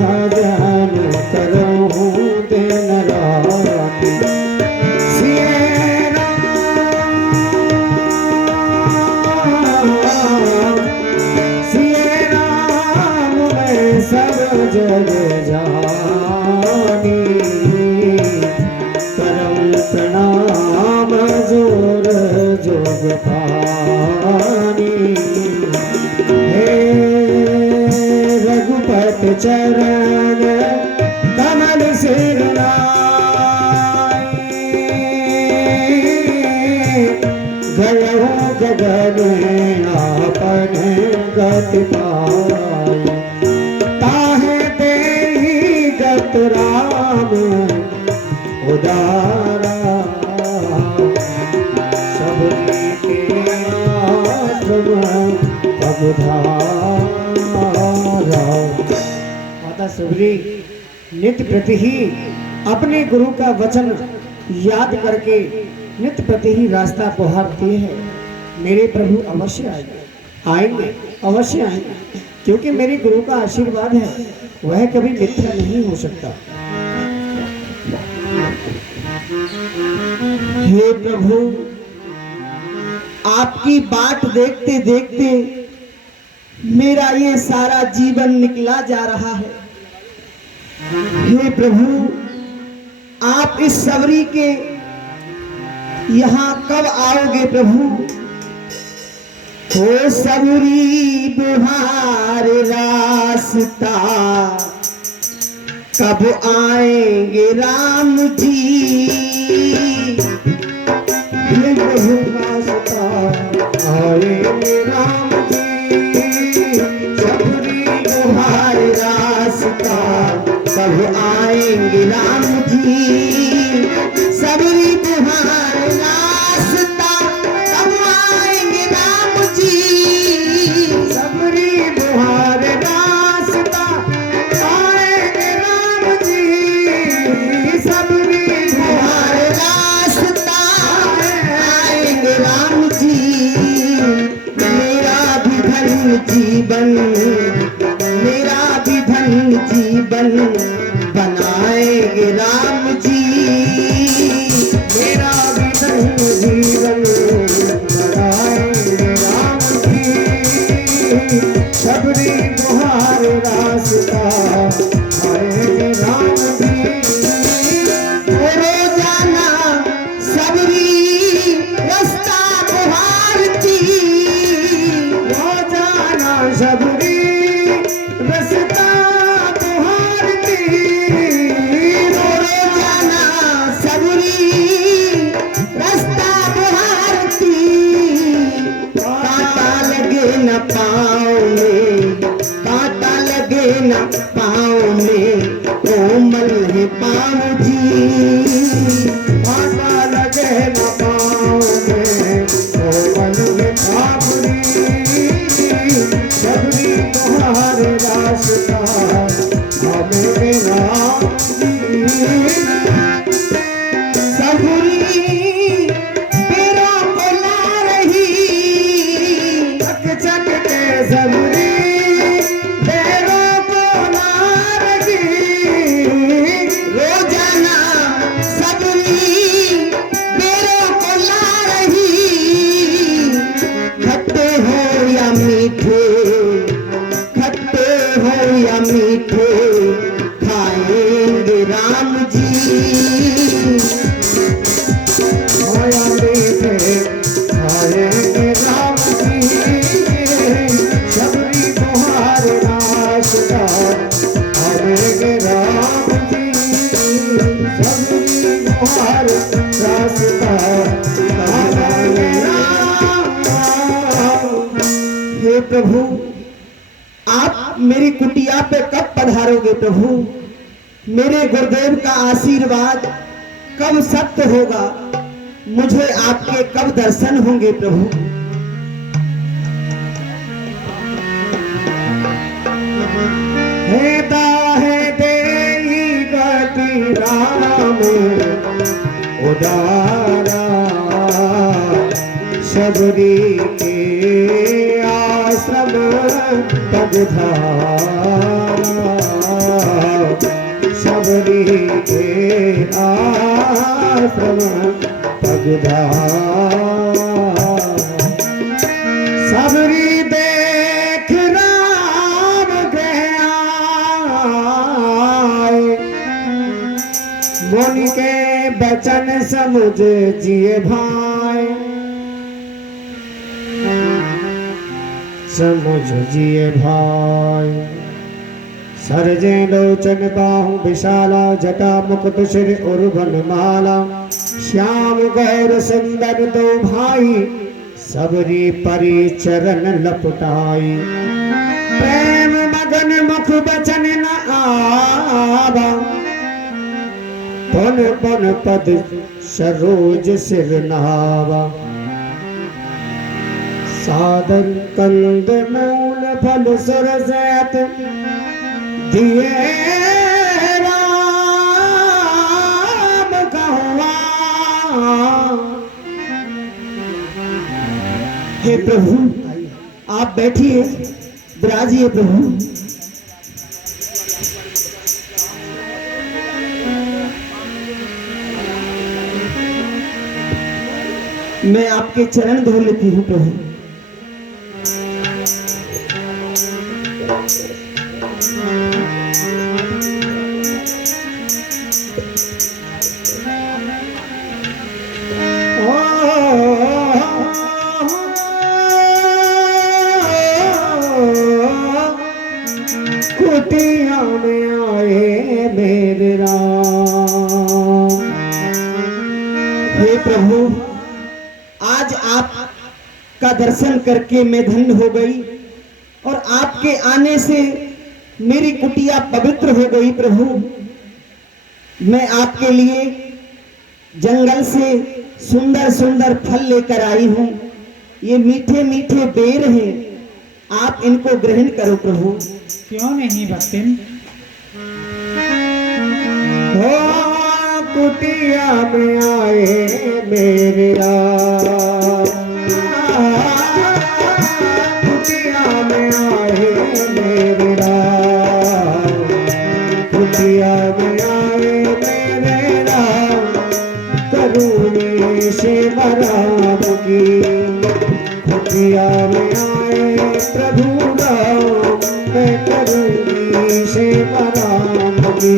भजन करहूँ दिन रात सिए राम मैं सब जग जानी करम प्रणाम जोर जोग पानी हे रघुपति चरण कमल सिर गयो गगन आपन गति पाए ताहे तेहि गत राम उदारा सबरी के आश्रम अवधारा। माता सबरी नित्य प्रति ही अपने गुरु का वचन याद करके नित्य प्रति ही रास्ता पोहारती है। मेरे प्रभु अवश्य आएंगे अवश्य आएंगे, क्योंकि मेरे गुरु का आशीर्वाद है, वह कभी मिथ्या नहीं हो सकता। हे प्रभु, आपकी बाट देखते देखते मेरा ये सारा जीवन निकला जा रहा है। हे प्रभु, आप इस सबरी के यहाँ कब आओगे प्रभु? हो सबरी बुहार रास्ता कब आएंगे राम जी? हे प्रभु रास्ता आएंगे राम जी, सबरी बुहार रास्ता कब आएंगे राम जी? सबरी बुहार रास्ता कब आएंगे राम जी? सबरी बुहार रास्ता आएंगे राम जी, सबरी बुहार रास्ता आएंगे राम जी। मेरा भी धन जीवन, मेरा भी धन जीवन बनाएंगे राम जी, मेरा भी धन जीवन बनाएंगे राम जी। सबरी बुहार रास्ता आएंगे राम जी। रोजाना सबरी रास्ता बुहारती, रोजाना सबरी रास्ता न पाँव में कोमल है पाँव जी, कांटा लगे न पाँव में कोमल है पाँव जी। सबरी बुहार रास्ता हमें राम जी। सबरी पैरों को ला रही चक चक के सबरी मीठे खाएंगे राम जी, माया मीठे खाएंगे राम जी। सबरी बुहार रास्ता आएंगे राम जी, सबरी बुहार रास्ता आएंगे राम। हे प्रभु, आप मेरी कुटिया पे कब पधारोगे प्रभु? मेरे गुरुदेव का आशीर्वाद कब सत्य होगा? मुझे आपके कब दर्शन होंगे प्रभु? हे दाहे देई गति राम उदारा, शबरी के आश्रम पगधारा, शबरी के आश्रम पगधारा। सबरी देख राम गया, मुनि के बचन समझ जिए भाई, समझ जिए भाई। सरजे लोचन बाहु विशाला, जटा मुकुट सिर और वनमाला, श्याम गौर सुंदर दो भाई, सबरी परी चरण लपटाई। प्रेम मगन मुख बचन न आवा, पुन पुन पद सरोज सिर नहावा। सादर कंद मूल फल सुर सैत, दिए राम कहवा। हे प्रभु आप बैठिए, विराजिए प्रभु। मैं आपके चरण धो लेती हूँ प्रभु। कुटिया में आए मेरे राम। हे प्रभु आज आपका दर्शन करके मैं धन्य हो गई, और आपके आने से मेरी कुटिया पवित्र हो गई प्रभु। मैं आपके लिए जंगल से सुंदर सुंदर फल लेकर आई हूँ। ये मीठे मीठे बेर हैं, आप इनको ग्रहण करो प्रभु। क्यों नहीं भक्तिन? हो कुटिया में आए मेरे राम, कुटिया में आए मेरे राम, कुटिया में आए मेरे राम, करुणे से राम की। कुटिया में आए प्रभु राम, मैं करूँगी से राम की।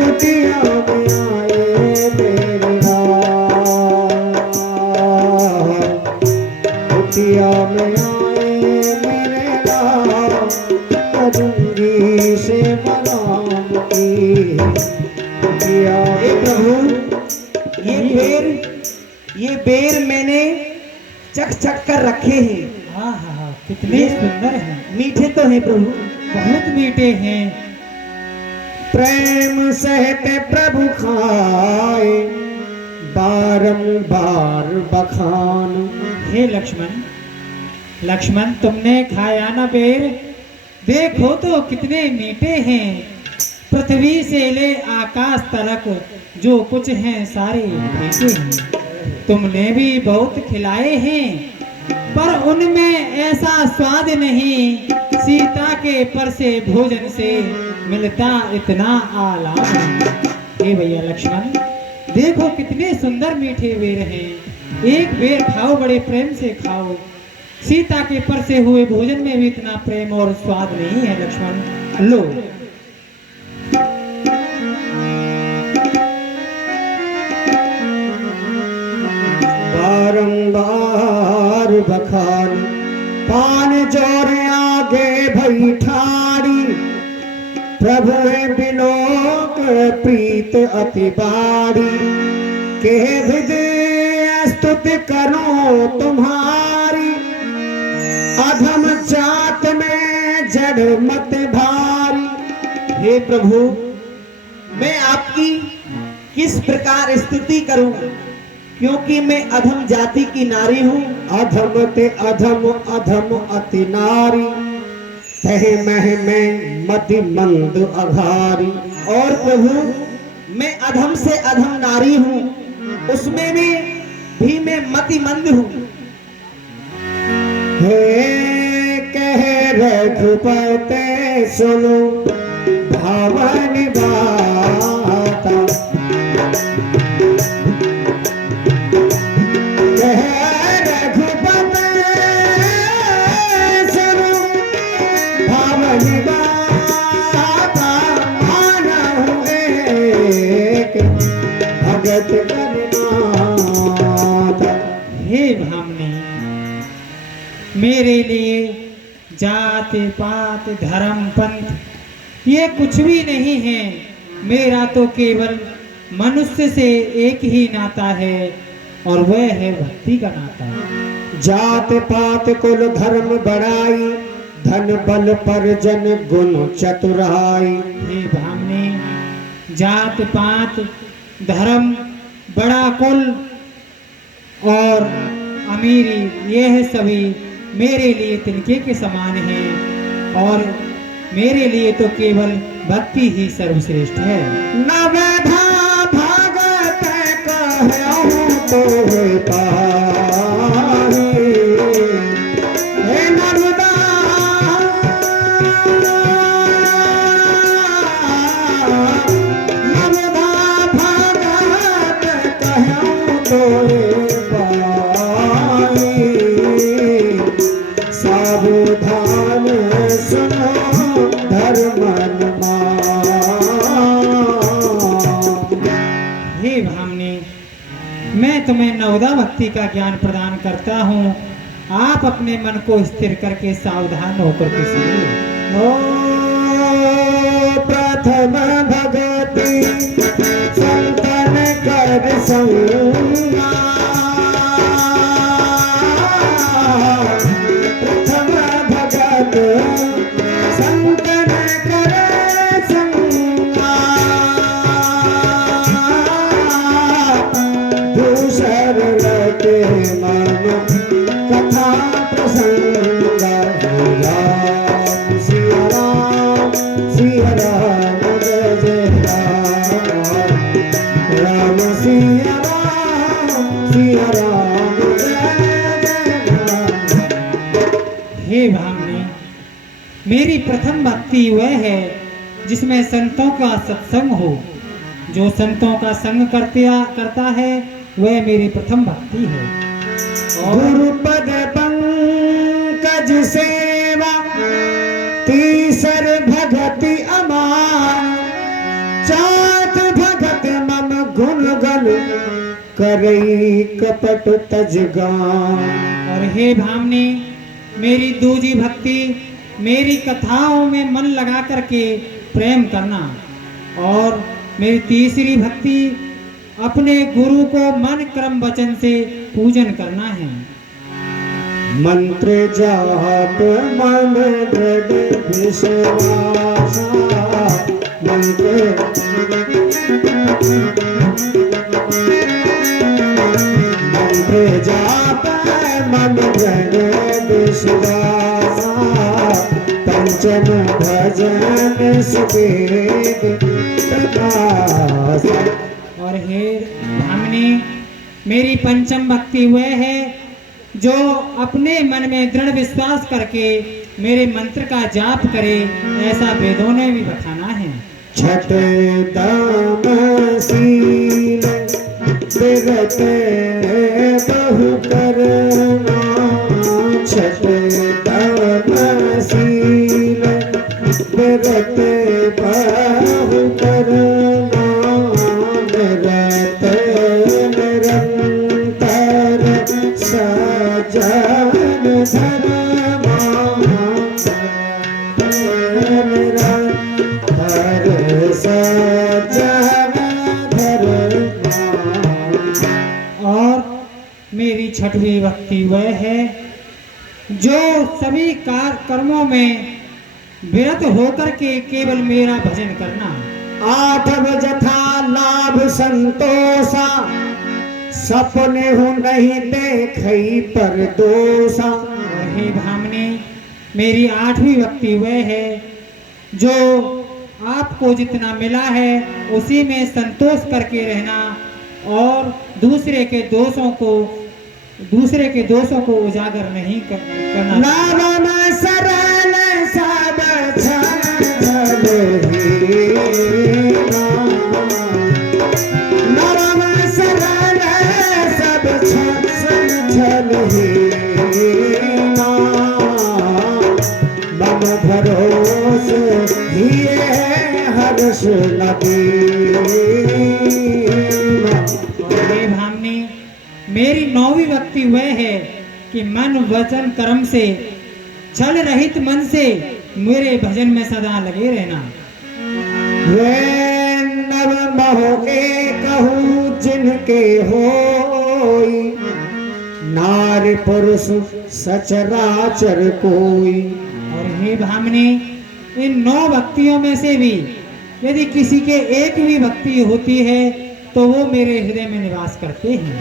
कुटिया में आए मेरे राम, कुटिया में आए मेरे राम, करूँगी से राम की। कुटिया प्रभु ये बेर मैंने चख चख कर रखे हैं। हाँ हाँ हाँ, कितने सुंदर हैं। मीठे तो हैं प्रभु, बहुत मीठे हैं। प्रेम सहित प्रभु खाए, बारंबार बखान। हे लक्ष्मण, लक्ष्मण तुमने खाया ना बेर? देखो तो कितने मीठे हैं। पृथ्वी से ले आकाश तलक जो कुछ हैं सारे मीठे हैं। तुमने भी बहुत खिलाए हैं, पर उनमें ऐसा स्वाद नहीं सीता के परसे भोजन से मिलता इतना आलाम। हे भैया लक्ष्मण, देखो कितने सुंदर मीठे बेर हैं। एक बेर खाओ, बड़े प्रेम से खाओ। सीता के परसे हुए भोजन में भी इतना प्रेम और स्वाद नहीं है लक्ष्मण। लो। बारंबार बखान, पान जोर आगे भई ठारी, प्रभु है बिलोक प्रीत अति बारी, के विद स्तुति करो तुम्हारी, अधम जात में जड़ मत भारी। हे प्रभु, मैं आपकी किस प्रकार स्तुति करूं, क्योंकि मैं अधम जाति की नारी हूं। अधम ते अधम अधम अति नारी, तहे मह में मति मंद अघारी। और प्रभु, मैं अधम से अधम नारी हूं, उसमें भी मैं मति मंद हूं। हे कह रघुपते सुनो भावन बाता, कह रघुपते सुनो भावन बाता, मानहु एक भगत करनाता। हे भामनी, मेरे लिए जात पात धर्म पंथ ये कुछ भी नहीं है। मेरा तो केवल मनुष्य से एक ही नाता है, और वह है भक्ति का नाता। जात पात कुल धर्म बढ़ाई, धन बल परजन गुण चतुराई। हे भामनी, जात पात धर्म बड़ा कुल और अमीरी यह सभी मेरे लिए तिनके के समान है, और मेरे लिए तो केवल भक्ति ही सर्वश्रेष्ठ है। नवधा भगत कहूँ तो पाही, हे नर्मदा नवधा भगत कहूँ तो पाही, सावधान सुनो धर्मन हे भामनी, मैं तुम्हें नवदा भक्ति का ज्ञान प्रदान करता हूँ। आप अपने मन को स्थिर करके सावधान होकर के सुनिए। ओ प्रथम भगति संतन कर संगा, प्रथम भगत संतन कर संगा, दूसर लगे मन कथा प्रसंगा। राम सिया राम सिया राम जय जय राम, राम सिया राम जय जय राम। हे भामनी, मेरी प्रथम भक्ति वह है जिसमें संतों का सत्संग हो। जो संतों का संग करता है वह मेरी प्रथम भक्ति है। गुरुपद पंकज सेवा, तीसर भगति अमान, चात भगत मम गुण गण करई कपट तजगान। और हे भामनी, मेरी दूजी भक्ति मेरी कथाओं में मन लगा करके प्रेम करना, और मेरी तीसरी भक्ति अपने गुरु को मन क्रम वचन से पूजन करना है। मंत्र जाप मन दृढ़ विश्वास, मंत्र जाप मन दृढ़ विश्वास, पंचम भजन सुवेद प्रकाश। और हे भामिनी, मेरी पंचम भक्ति वह है जो अपने मन में दृढ़ विश्वास करके मेरे मंत्र का जाप करे, ऐसा वेदों ने भी बखाना है। छठ दाम सील विरत बहु करना, छठ दाम सील विरत बहु करना, निरत निरंतर सजन धर्मा, निरंतर छठवीं भक्ति वह है जो सभी कर्मों में विरत होकर के केवल मेरा भजन करना। आठव जथा लाभ संतोषा, सपने हो नहीं देखई पर दोषा। हे भामने, मेरी 8वीं भक्ति वह है जो आपको जितना मिला है उसी में संतोष करके रहना और दूसरे के दोषों को उजागर नहीं करना। नाम सरल सब छल नाम सरल सब छल मम भरोस हिए हर्ष लगे। हे भामने, मेरी 9वीं भक्ति वह है कि मन वचन कर्म से छल रहित मन से मेरे भजन में सदा लगे रहना। वे नव महो के कहूँ जिनके होई, नारी पुरुष सचराचर कोई। और हे भामने, इन 9 भक्तियों में से भी यदि किसी के एक भी भक्ति होती है तो वो मेरे हृदय में निवास करते हैं।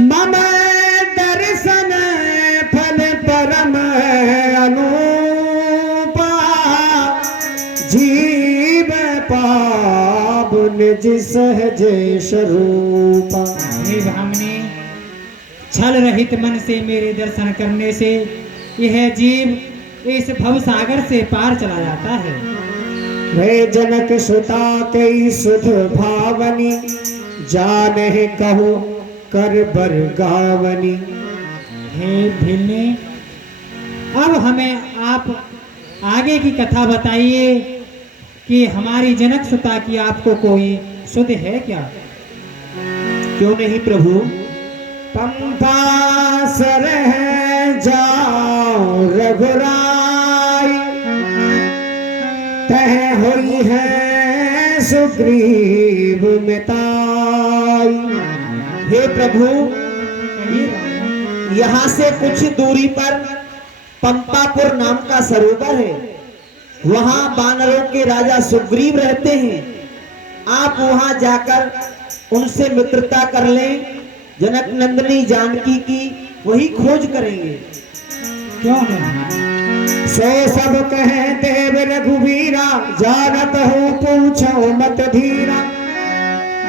मम दर्शन फल परम अनुपा, जीव पाप निज सहज स्वरूपा। हे भामने, छल रहित मन से मेरे दर्शन करने से यह जीव इस भव सागर से पार चला जाता है। वे जनक सुता कई सुध भावनी, जाने कहो कर बर गावनी। हे भीलने, अब हमें आप आगे की कथा बताइए कि हमारी जनक सुता की आपको कोई सुध है क्या? क्यों नहीं प्रभु। पंपा सरह जाओ रघुराई, तह हुई है सुग्रीव मिताई। हे प्रभु, यहाँ से कुछ दूरी पर पंपापुर नाम का सरोवर है, वहां वानरों के राजा सुग्रीव रहते हैं। आप वहां जाकर उनसे मित्रता कर लें। जनक नंदिनी जानकी की वही खोज करेंगे। क्यों नहीं? सो सब कहे देव रघुवीरा, जानत हो पूछो मत धीरा।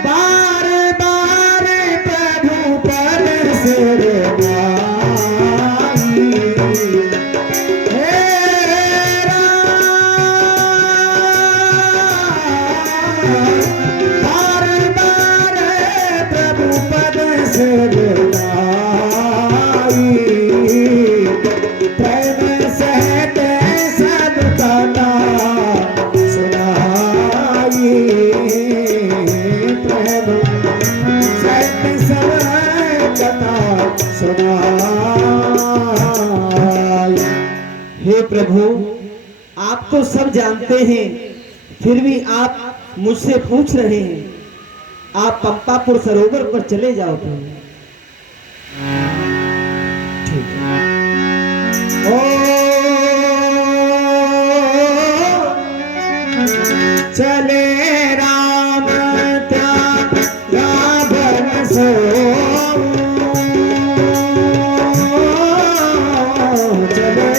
बार बार प्रभु पर सिर नाई, हे राम। बार बार प्रभु पद सिर नाई, प्रेम सहत सब कथा सुनाई। प्रेम सहत सब कथा सुनाई। हे प्रभु, आप तो सब जानते हैं, फिर भी आप मुझसे पूछ रहे हैं। आप पंपापुर सरोवर पर चले जाओ प्रभु। ठीक है। ओ चले राम त्यागन सो, चले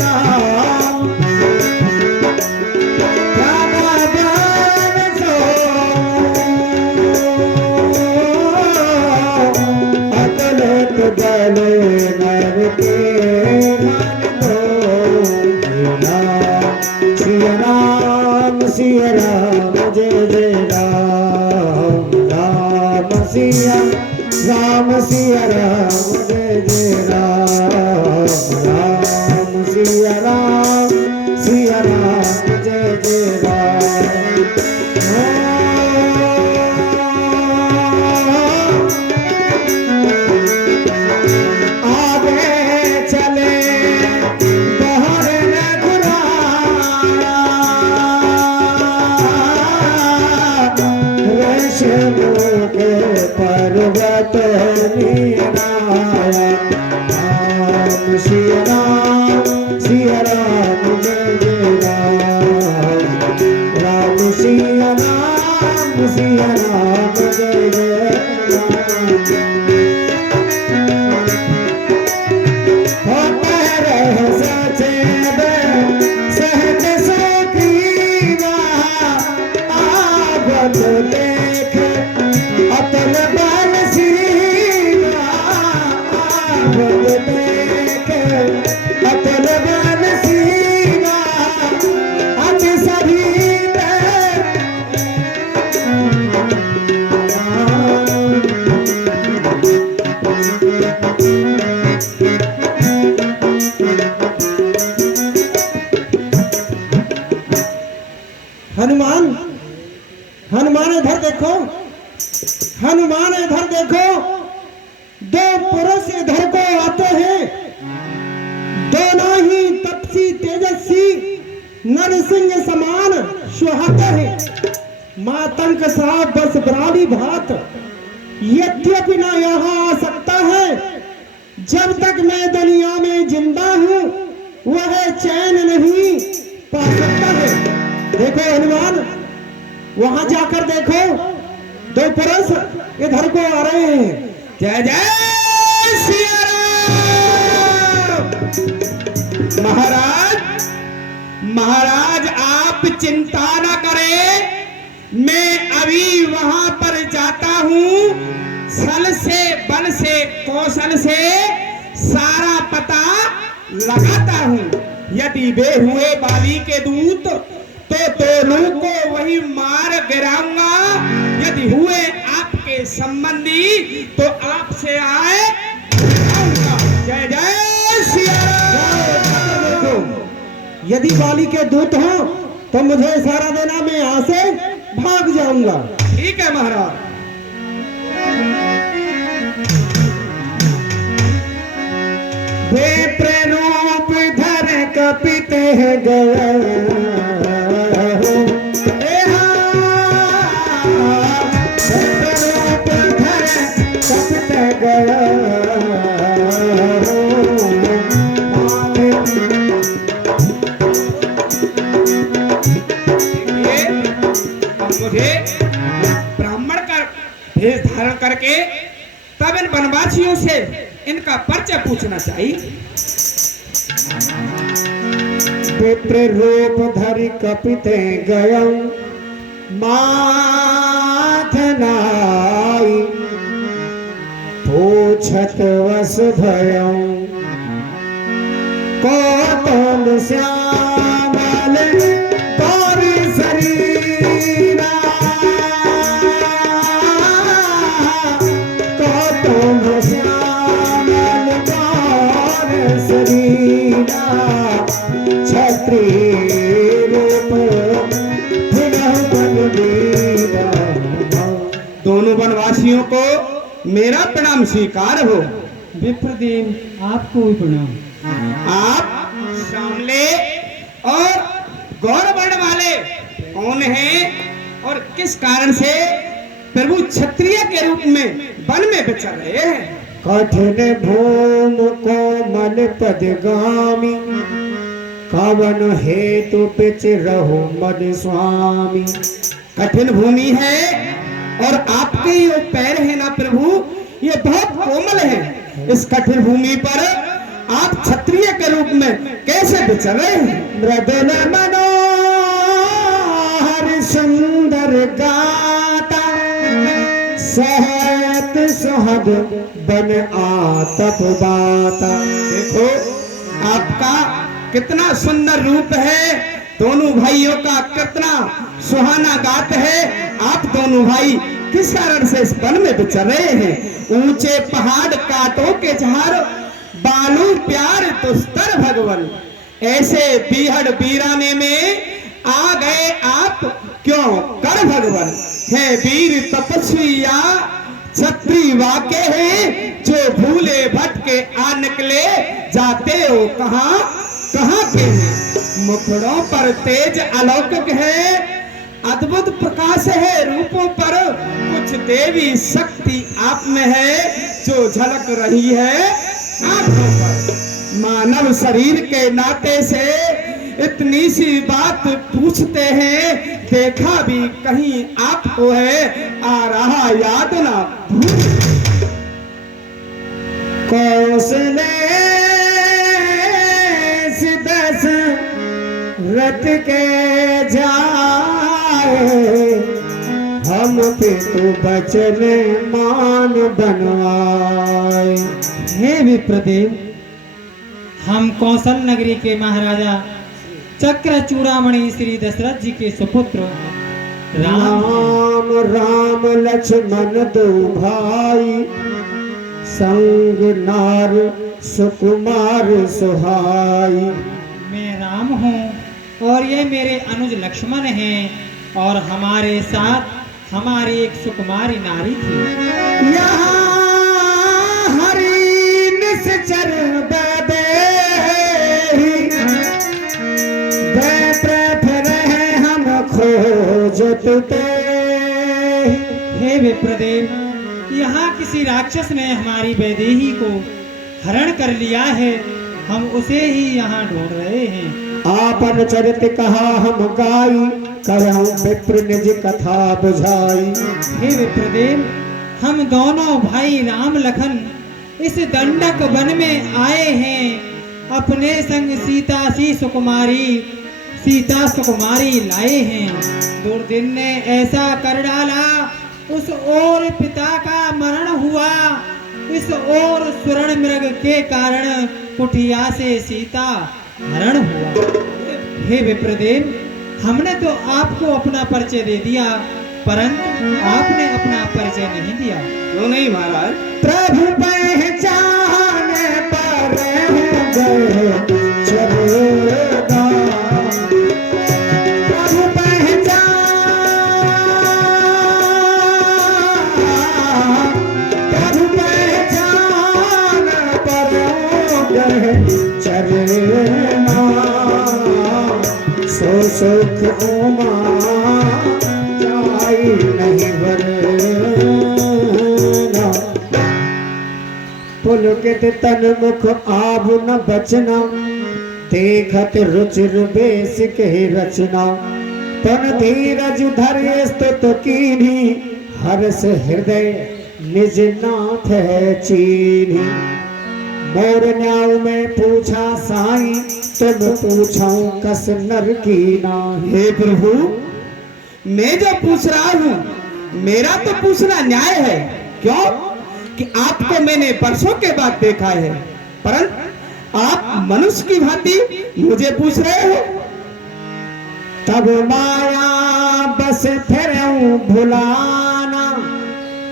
राम त्यागन सो, अतुलित बल नर के मन दो। सिया राम जय जय राम, राम सिया राम, सिया राम जय जय राम, राम सिया राम, सिया राम जय जय राम। आगे चले बहर रघुराई, वैष्णव के पर्वत सिया राम जय जय राम। होता रहे सचेत सहज सुग्रीवा, आवत देख अतल बल सीमा, आवत देख अतल बल सीमा, अति सभी हनुमान, हनुमान इधर देखो, हनुमान इधर देखो, दो पुरुष इधर को आते हैं, दोनों ही तपसी तेजस्वी नरसिंह समान सुहाते हैं। मातंग साहब बस बराली भात, यद्यपि ना यहाँ आ सकता है, जब तक मैं दुनिया में जिंदा हूँ वह चैन नहीं पा सकता है। देखो हनुमान, वहां जाकर देखो, दो पुरुष इधर को आ रहे हैं। जय जय सिया राम। महाराज, महाराज आप चिंता न करें, मैं अभी वहां पर जाता हूं, छल से बल से कौशल से सारा पता लगाता हूं। यदि वे हुए बाली के दूत तो दोनों को वही मार गिराऊंगा, यदि हुए आपके संबंधी तो आपसे आए आऊंगा। जय जय सिया राम। यदि बाली के दूत हो तो मुझे इशारा देना, मैं यहाँ से भाग जाऊंगा। ठीक है महाराज। वे प्रेरूप धर कपित गया, मुझे ब्राह्मण का भेष धारण करके तब इन वनवासियों से इनका परिचय पूछना चाहिए। विप्र रूप धरि कपिते गयं, माथ नाई पूछत वस भयं, कौतुल श्यामल गौरी शरीरा, कौतुल श्यामल गौरी शरीरा, छत्री रूप पुनः बलवीरा। दोनों वनवासियों को मेरा प्रणाम स्वीकार हो। विप्रदेव आपको भी प्रणाम। आप सामले और गौर वर्ण वाले कौन हैं और किस कारण से प्रभु क्षत्रिय के रूप में वन में विचर रहे हैं? कठिन भूम कोमल पदगामी, कवन हेतु पिच रहो मद स्वामी। कठिन भूमि है और आपके ये पैर है ना प्रभु, ये बहुत कोमल है। इस कठिन भूमि पर आप क्षत्रिय के रूप में कैसे विचर रहे हैं? मृदुल मनोहर सुंदर गाता, सहत सुहद बन आतप बाता। देखो आपका कितना सुंदर रूप है, दोनों भाइयों का कितना सुहाना गात है। आप दोनों भाई किस कारण से इस वन में विचर रहे हैं? ऊंचे पहाड़ कांटों के झाड़, बालू प्यार दुस्तर भगवन, ऐसे बीहड़ बीराने में आ गए आप क्यों कर भगवन। है वीर तपस्वी या क्षत्रिय वाके हैं, जो भूले भटके आ निकले, जाते हो कहाँ कहाँ के हैं। मुखड़ों पर तेज अलौकिक है, अद्भुत प्रकाश है रूपों पर, कुछ देवी शक्ति आप में है जो झलक रही है आंखों पर। मानव शरीर के नाते से इतनी सी बात पूछते हैं, देखा भी कहीं आपको है, आ रहा याद ना। कौशले दस रत के जाए, हम पे तो बचन मान बनवाए। हे विप्रदेव, हम कौशल नगरी के महाराजा चक्र चूड़ामणि श्री दशरथ जी के सुपुत्र राम राम राम लक्ष्मण दो भाई, संग नार सुकुमार सुहाई। मैं राम हूँ और ये मेरे अनुज लक्ष्मण हैं, और हमारे साथ हमारी एक सुकुमारी नारी थी। यहाँ हरि निश्चर हम खोजते। हे विप्रदेव, यहाँ किसी राक्षस ने हमारी वैदेही को हरण कर लिया है, हम उसे ही यहाँ ढूंढ रहे हैं। आपन चरित कहा हम गाई, करहु विप्र निज कथा बुझाई। हे विप्रदेव, हम दोनों भाई राम लखन इस दंडक वन में आए हैं, अपने संग सीता सुकुमारी लाए हैं। दुर्दिन ने ऐसा कर डाला, उस ओर पिता का मरण हुआ, इस ओर स्वर्ण मृग के कारण कुटिया से सीता हरण हुआ। हे विप्रदेव, हमने तो आपको अपना परिचय दे दिया, परंतु आपने अपना परिचय नहीं दिया। क्यों नहीं महाराज? प्रभु पहचान पर चलेगा, प्रभु पहचान पर चलेना, सो सुख उमा जाई नहीं वरना। पुलकित तन मुख आब न बचना, देखत रुचिर बेस के रचना। तन धीरज धरे स्तुत कीन्ही, हर्ष हृदय निज नाथ है चीन्ही। मोर न्याय में पूछा साई, तुम पूछो कस नर की नाही। हे प्रभु, मैं जो पूछ रहा हूँ मेरा तो पूछना न्याय है। क्यों कि आपको मैंने वर्षों के बाद देखा है, परंतु आप मनुष्य की भांति मुझे पूछ रहे हो। तब माया बस फिर भुलाना,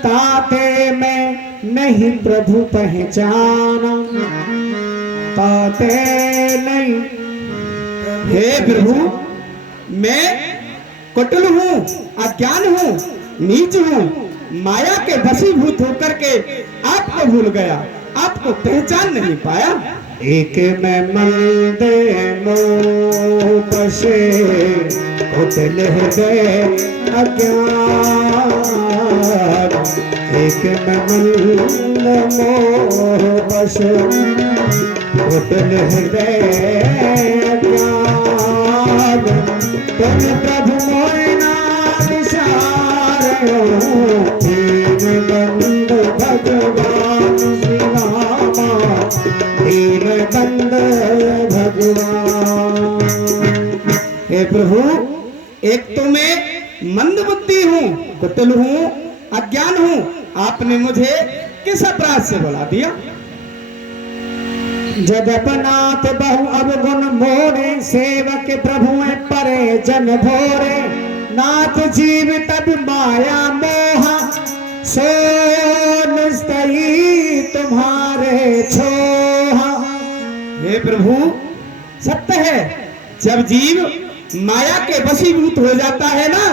ताते में नहीं प्रभु पहचाना, ताते नहीं। हे प्रभु, मैं कुटिल हूँ, अज्ञान हूँ, नीच हूँ, माया के वशीभूत होकर के आपको भूल गया, आपको पहचान नहीं पाया। एक में मंदे मोह बसे, कुटिल हृदय अज्ञान। एक में मंद मोह बसे, कुटिल हृदय अज्ञान। तुम प्रभु मोयना विचारो, दीनबंध भगवान श्री रामा, दीनबंध भगवान। हे प्रभु, एक तो मैं मंद बुद्धि हूँ, कुटिल हूँ, अज्ञान हूँ, आपने मुझे किस अपराध से बुला दिया? जगपनाथ बहु अवगुण मोरे, सेवक प्रभु परे जन भोरे। नाथ जीव तब माया मोहा, सो निस्तई तुम्हारे छोहा। हे प्रभु, सत्य है, जब जीव माया के वशीभूत हो जाता है ना,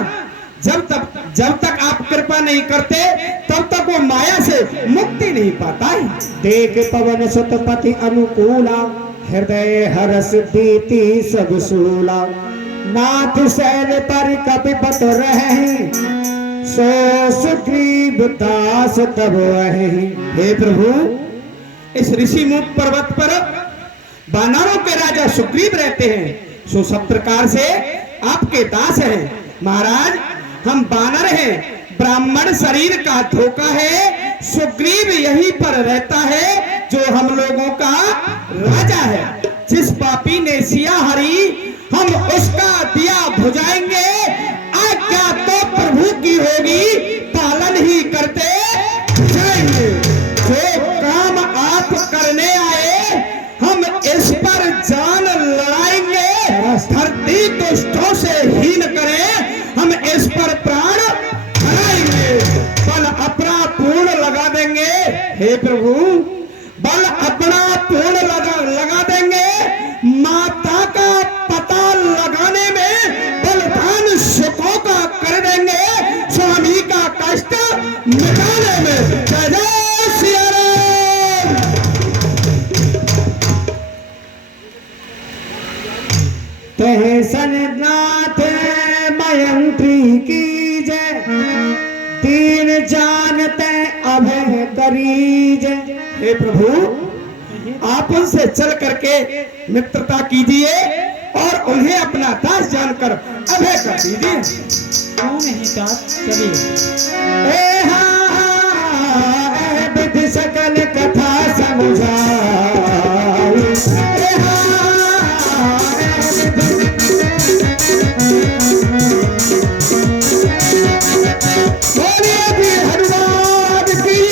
जब तक आप कृपा नहीं करते तब तक वो माया से मुक्ति नहीं पाता है। देख पवन सुतपति अनुकूला, हृदय हरस बीती सब सूला। नाथ शैल पर कपिपत रहे, सो सुग्रीव दास तब वही। हे प्रभु, इस ऋषि मुख पर्वत पर वानरों के राजा सुग्रीव रहते हैं, सो सब प्रकार से आपके दास हैं महाराज। हम बानर हैं, ब्राह्मण शरीर का धोखा है, सुग्रीव यहीं पर रहता है जो हम लोगों का राजा है। जिस पापी ने सिया हरी हम उसका दिया भुजाएंगे, आज्ञा तो प्रभु की होगी, पालन ही करते जाएंगे। जो काम आप करने आए हम इस पर जान लड़ाएंगे, धरती दुष्टों से हीन करें हम इस पर प्राण हराएंगे, बल अपना पूर्ण लगा देंगे। हे प्रभु बल अपना पूर्ण लगा देंगे, माता का पता लगाने में बलवान सुखों का कर देंगे, स्वामी का कष्ट मिटाने में। जय जय सिया राम। तहसन नाथ मयंत्री की जय, तीन जानते अभय करी जय। हे प्रभु आप उनसे चल करके मित्रता कीजिए और उन्हें अपना दास जानकर अभय कर दीजिए। क्यों नहीं तात, चलिए। ए विधि सकल कथा समझाई, बोलिए भी हनुमान की,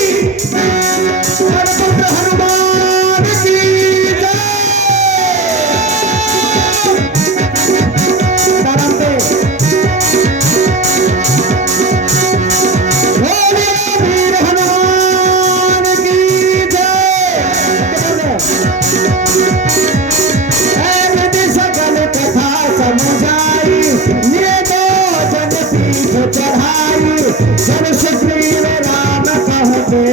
हनुमान हनुमान की जय। साराम दे। बोलिए वीर हनुमान की जय। विधि सकल कथा समझाई, ये दो जन पीठ चढ़ाई, जन सुग्रीव राम कहते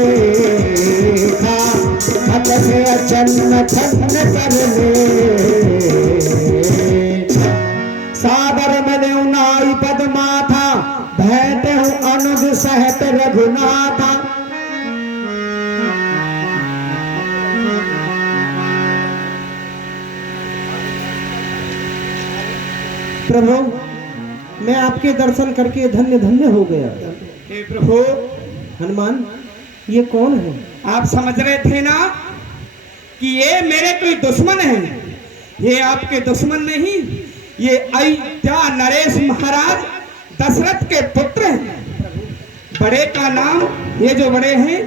था, हत से अचन्न छन्न कर ले। सादर में नाई पद माथा, बैठे हूँ अनुज सहत रघुनाथा। प्रभु मैं आपके दर्शन करके धन्य धन्य हो गया। हे प्रभु हनुमान ये कौन है? आप समझ रहे थे ना कि ये मेरे कोई दुश्मन हैं। ये आपके दुश्मन नहीं, ये अयोध्या नरेश महाराज दशरथ के पुत्र हैं। बड़े का नाम, ये जो बड़े हैं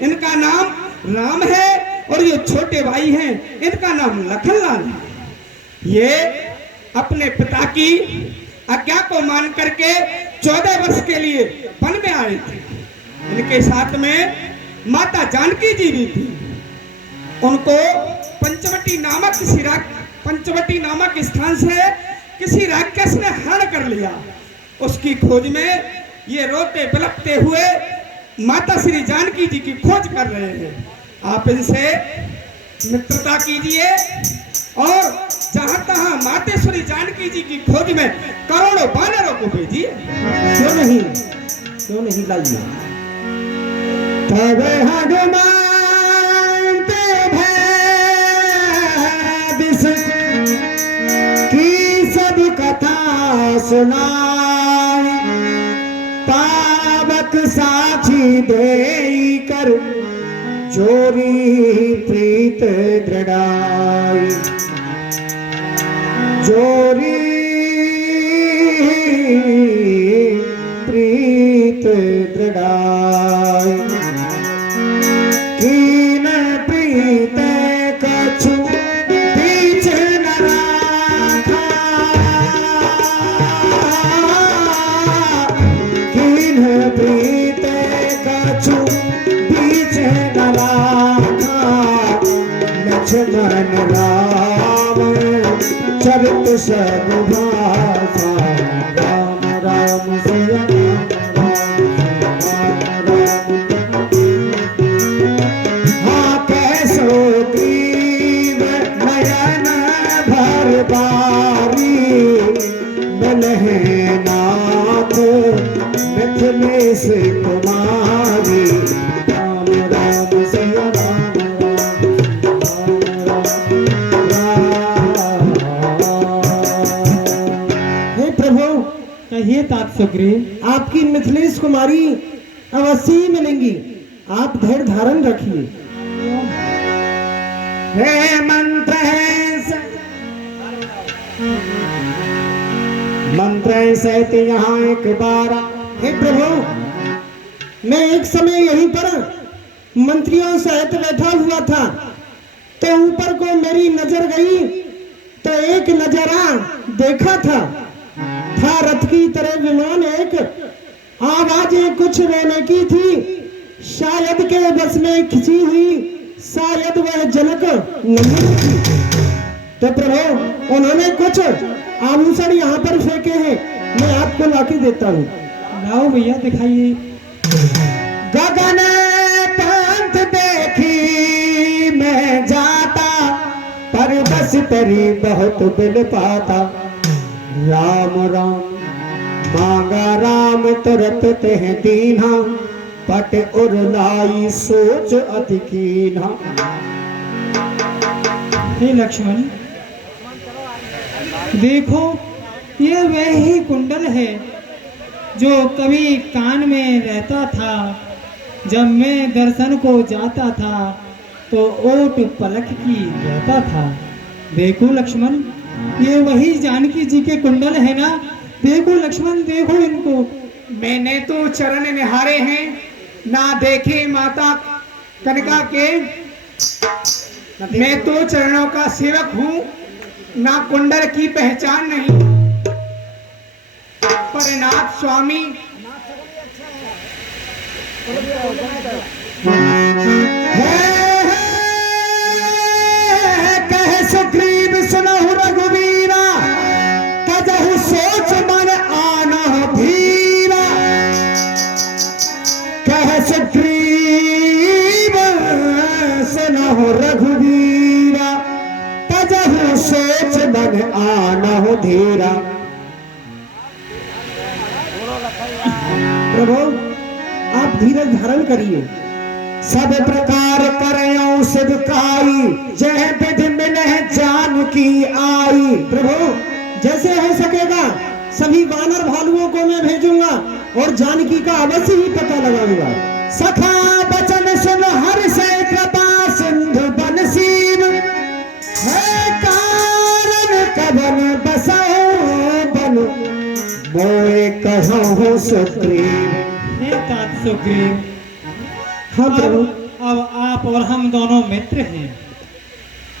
इनका नाम राम है, और ये छोटे भाई हैं इनका नाम लखनलाल है। ये अपने पिता की आज्ञा को मान करके 14 वर्ष के लिए वन में आए थे। इनके साथ में माता जानकी जी भी थी। उनको पंचवटी नामक स्थान से किसी राक्षस ने हरण कर लिया। उसकी खोज में ये रोते बिलखते हुए माता श्री जानकी जी की खोज कर रहे हैं। आप इनसे मित्रता कीजिए और जहां तहां मातेश्वरी जानकी जी की खोज में करोड़ों बानरों को भेजिए। क्यों नहीं लाइए। तब हनुमान ते भय की सब कथा सुनाई, पावक साक्षी देई कर जोरी प्रीत दृढ़ाई, जोरी प्रीत दृढ़ाई। कीन प्रीत कछु बीच न राखा, कीन प्रीत कछु बीच न राखा, लक्ष्मण राम चरित सब भाषा, राम राम सिया राम राम। हाँ कैसो ग्रीव नयन भर बारी, मिलहे नाथ मिथिलेश कुमारी, राम राम सिया राम राम राम राम। सुग्रीव। आपकी मिथिलेश कुमारी अवश्य ही मिलेंगी, आप धैर्य धारण रखिए। हे मंत्र सहित यहाँ एक बार। हे प्रभु, मैं एक समय यहीं पर मंत्रियों सहित बैठा हुआ था, तो ऊपर को मेरी नजर गई, तो एक नजारा देखा था रथ की तरह विमान, एक आवाजें कुछ रोने की थी, शायद के बस में खिंची हुई, शायद वह जनक नहीं थी। तो प्रभु, उन्होंने कुछ आभूषण यहाँ पर फेंके हैं, मैं आपको लाके देता हूँ। लाओ भैया, दिखाइए। गगन पंथ देखी मैं जाता, पर बस तेरी बहुत बिन पाता। राम राम मांगा राम तुरत तेह दीन्हा, पट उरलाई सोच अति कीन्हा। हे लक्ष्मण, देखो ये वही कुंडल है जो कभी कान में रहता था, जब मैं दर्शन को जाता था तो ओट पलक की रहता था। देखो लक्ष्मण, ये वही जानकी जी के कुंडल है ना? देखो लक्ष्मण, देखो इनको। मैंने तो चरण निहारे हैं, ना देखे माता कनका के। मैं तो चरणों का सेवक हूँ, ना कुंडल की पहचान नहीं। पर नाथ स्वामी, कह सुग्रीव सुनहु रघुवीरा, तजहु सोच मन आना धीरा। कह सुग्रीव सुनहु रघुवीरा, तजहु सोच मन आना धीरा। प्रभु, आप धीरज धारण करिए। सब प्रकार करयो सिद्धकाई, जय विधि मिलह जानकी आई। प्रभु, जैसे हो सकेगा सभी वानर भालुओं को मैं भेजूंगा और जानकी का अवश्य ही पता लगाऊंगा। सखा बचन सुन हर से कृपा सिंधु बनसीम, है कारण कवन बसाओ बन, मोए कहो सुग्रीव। हे तात सुग्रीव, हाँ प्रभु। अब आप और हम दोनों मित्र हैं,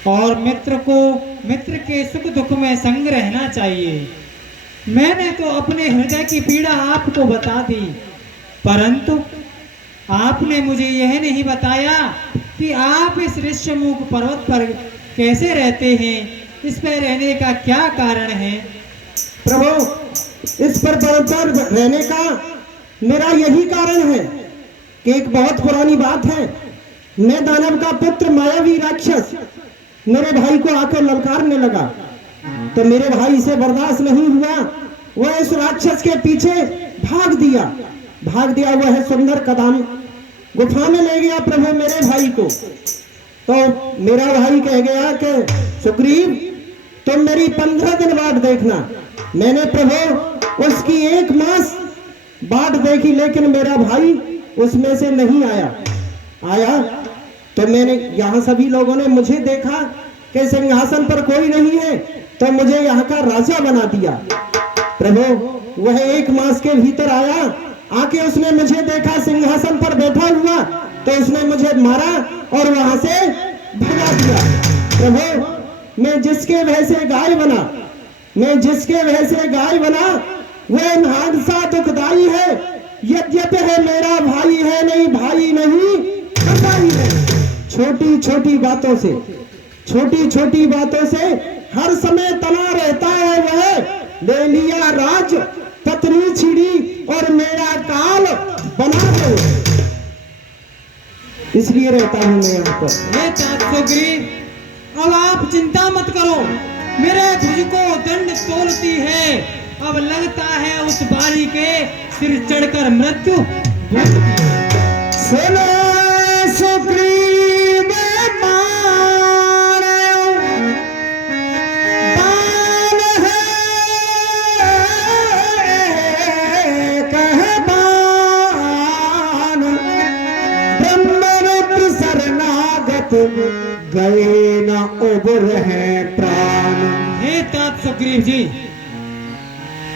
और मित्र के सुख दुख में संग रहना चाहिए। मैंने तो अपने हृदय की पीड़ा आपको बता दी, परंतु आपने मुझे यह नहीं बताया कि आप इस ऋष्यमुख पर्वत पर कैसे रहते हैं, इस पर रहने का क्या कारण है? प्रभु, इस पर बलकर रहने का मेरा यही कारण है कि एक बहुत पुरानी बात है। मैं दानव का पुत्र मायावी राक्षस मेरे भाई को आकर ललकारने लगा, तो मेरे भाई से बर्दाश्त नहीं हुआ, वह इस राक्षस के पीछे भाग दिया। वह सुंदर कदम गुफा में ले गया प्रभु मेरे भाई को। तो मेरा भाई कह गया कि सुग्रीव, तुम मेरी 15 दिन बाद देखना। मैंने प्रभु उसकी 1 मास बाद देखी, लेकिन मेरा भाई उसमें से नहीं आया। तो मैंने यहाँ सभी लोगों ने मुझे देखा कि सिंहासन पर कोई नहीं है, तो मुझे यहाँ का राजा बना दिया। प्रभु, वह 1 मास के भीतर आया, आके उसने मुझे देखा सिंहासन पर बैठा हुआ, तो उसने मुझे मारा और वहां से भगा दिया। प्रभु, मैं जिसके वह से गाय बना वह हादसा दुखदाई है। यद्यपि है मेरा भाई है नहीं, भाई नहीं कसाई है। छोटी छोटी बातों से हर समय तना रहता है वह। ले लिया राज, पत्नी छिड़ी और मेरा काल बना दो, इसलिए रहता हूं मैं यहाँ पर। हे तात सुग्रीव, अब आप चिंता मत करो, मेरे तुझको दंड तोलती है। अब लगता है उस बारी के सिर चढ़कर मृत्यु। सुनो सुग्रीव बाण है मत गए न उबर है प्राण। हे तात सुग्रीव जी,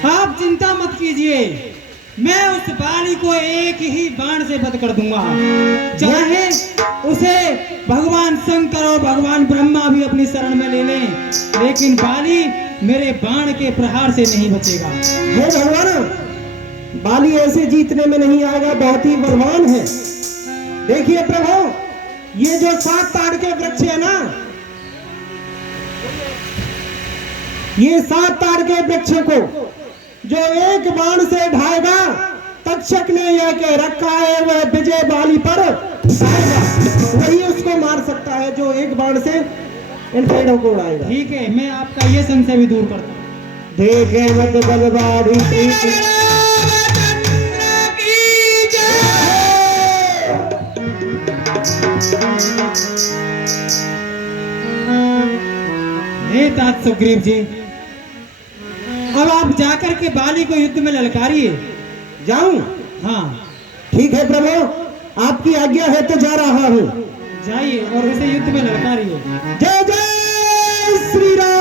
आप चिंता मत कीजिए, मैं उस बाली को एक ही बाण से वध कर दूंगा। चाहे उसे भगवान शंकर और भगवान ब्रह्मा भी अपनी शरण में ले लें, लेकिन बाली मेरे बाण के प्रहार से नहीं बचेगा। हे भगवान, बाली ऐसे जीतने में नहीं आएगा, बहुत ही बलवान है। देखिए प्रभु, ये जो 7 ताड़ के वृक्ष है ना, ये 7 ताड़ के वृक्षों को जो एक बाण से ढाएगा, तक्षक ने यह कह रखा है वह विजय बाली पर आएगा, वही उसको मार सकता है जो एक बाण से इन पेड़ों को उड़ाएगा। ठीक है, मैं आपका ये संशय भी दूर करता हूँ। देखे मत बलवाड़ी हे तात सुग्रीव जी, अब आप जाकर के बाली को युद्ध में ललकारिए। जाऊं? हाँ, ठीक है प्रभु, आपकी आज्ञा है तो जा रहा हूँ। जाइए और उसे युद्ध में ललकारिए। जय जय श्री राम।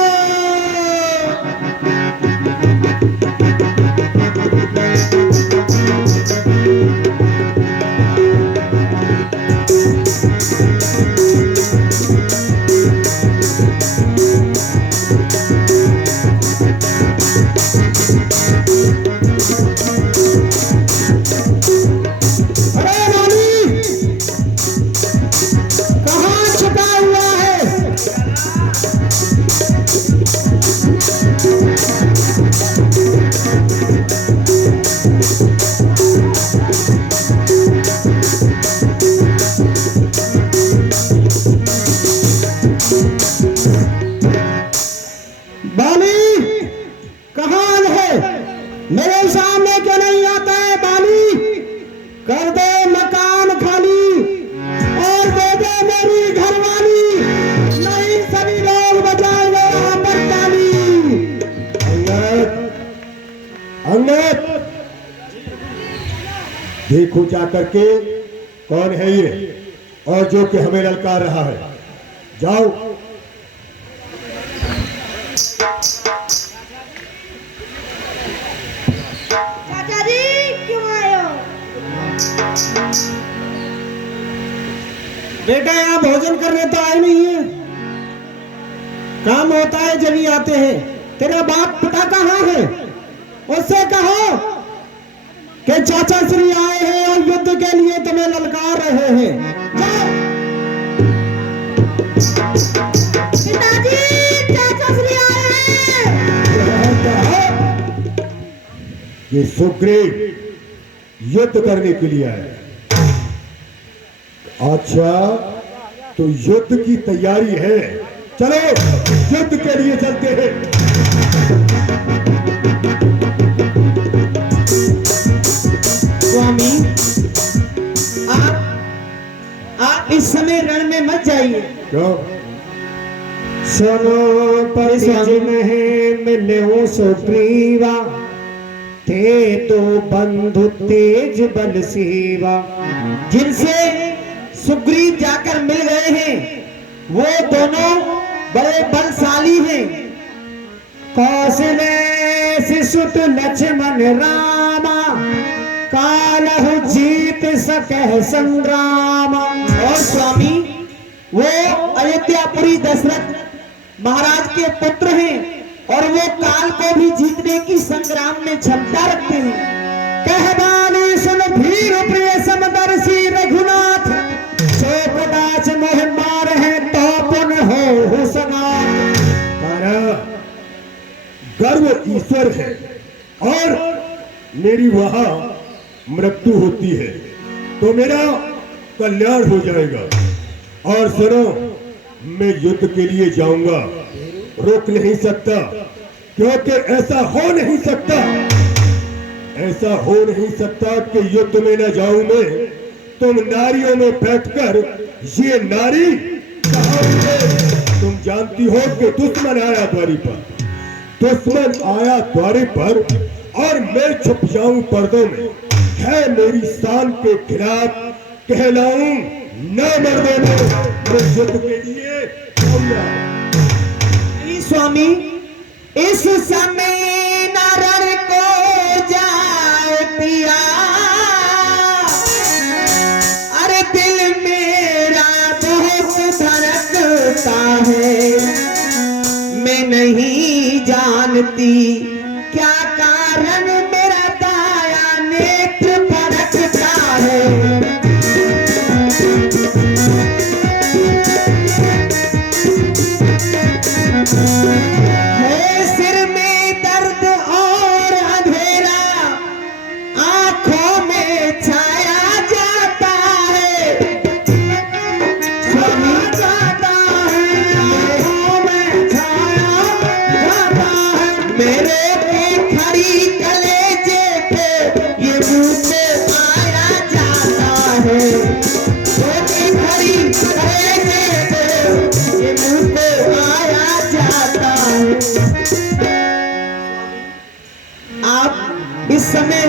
मेरे सामने क्यों नहीं आता है बाली? कर दे मकान खाली और दे दे मेरी घरवाली, नहीं सभी लोग बजाएंगे यहाँ पर ताली। अंगद, देखो जा करके कौन है ये और जो कि हमें ललकार रहा है। जाओ। चाचा जी क्यों आए हो? बेटा यहाँ भोजन करने तो आए नहीं है, काम होता है जब ही आते हैं। तेरा बाप पिता कहाँ है? उससे कहो कि चाचा श्री आए हैं और युद्ध के लिए तुम्हें ललकार रहे हैं। जाओ। पिताजी, चाचा श्री आए हैं। ये सुग्रीव युद्ध करने के लिए आया। अच्छा, तो युद्ध की तैयारी है, चलो युद्ध के लिए चलते हैं। स्वामी, आप इस समय रण में मत जाइए। क्यों? सुनो पति में मिले सुग्रीवा, थे तो बंधु तेज बल सेवा। जिनसे सुग्रीव जाकर मिल गए हैं वो दोनों बड़े बलशाली हैं। कौशले सुत लक्ष्मण रामा, कालहु जीत सकह संग्राम। और स्वामी, वो अयोध्यापुरी दशरथ महाराज के पुत्र हैं और वो काल को भी जीतने की संग्राम में क्षमता रखते हैं। कहबानी सुन भीर प्रिय समदर्शी रघुनाथ, चोपदाच मोह मार है तो पुन हो हुसनाथ। तारा, गर्व ईश्वर है और मेरी वहां मृत्यु होती है तो मेरा कल्याण हो जाएगा। और सुनो, मैं युद्ध के लिए जाऊंगा, रोक नहीं सकता, क्योंकि ऐसा हो नहीं सकता, ऐसा हो नहीं सकता कि युद्ध में न जाऊं मैं। तुम नारियों में बैठकर ये नारी कहाँ है? तुम जानती हो कि दुश्मन आया द्वारी पर, दुश्मन आया द्वारे पर और मैं छुप जाऊं पर्दों में। है मेरी शान के खिलाफ कहलाऊं न मर्दों में, मैं युद्ध के लिए आऊंगा। नहीं स्वामी, इस समय नरण को जाए पिया, अरे दिल मेरा बहुत धड़कता है, मैं नहीं जानती क्या कारण मेरा दाया नेत्र फड़कता है। है सिर में दर्द और अंधेरा आंखों में छाया जाता है, स्वामी जाता है, आंखों में छाया जाता है। मेरे की खड़ी कलेजे पे ये मुंह पे आया जाता है, मेरी खड़ी कलेजे पे ये मुंह पे आया जाता है। आप इस समय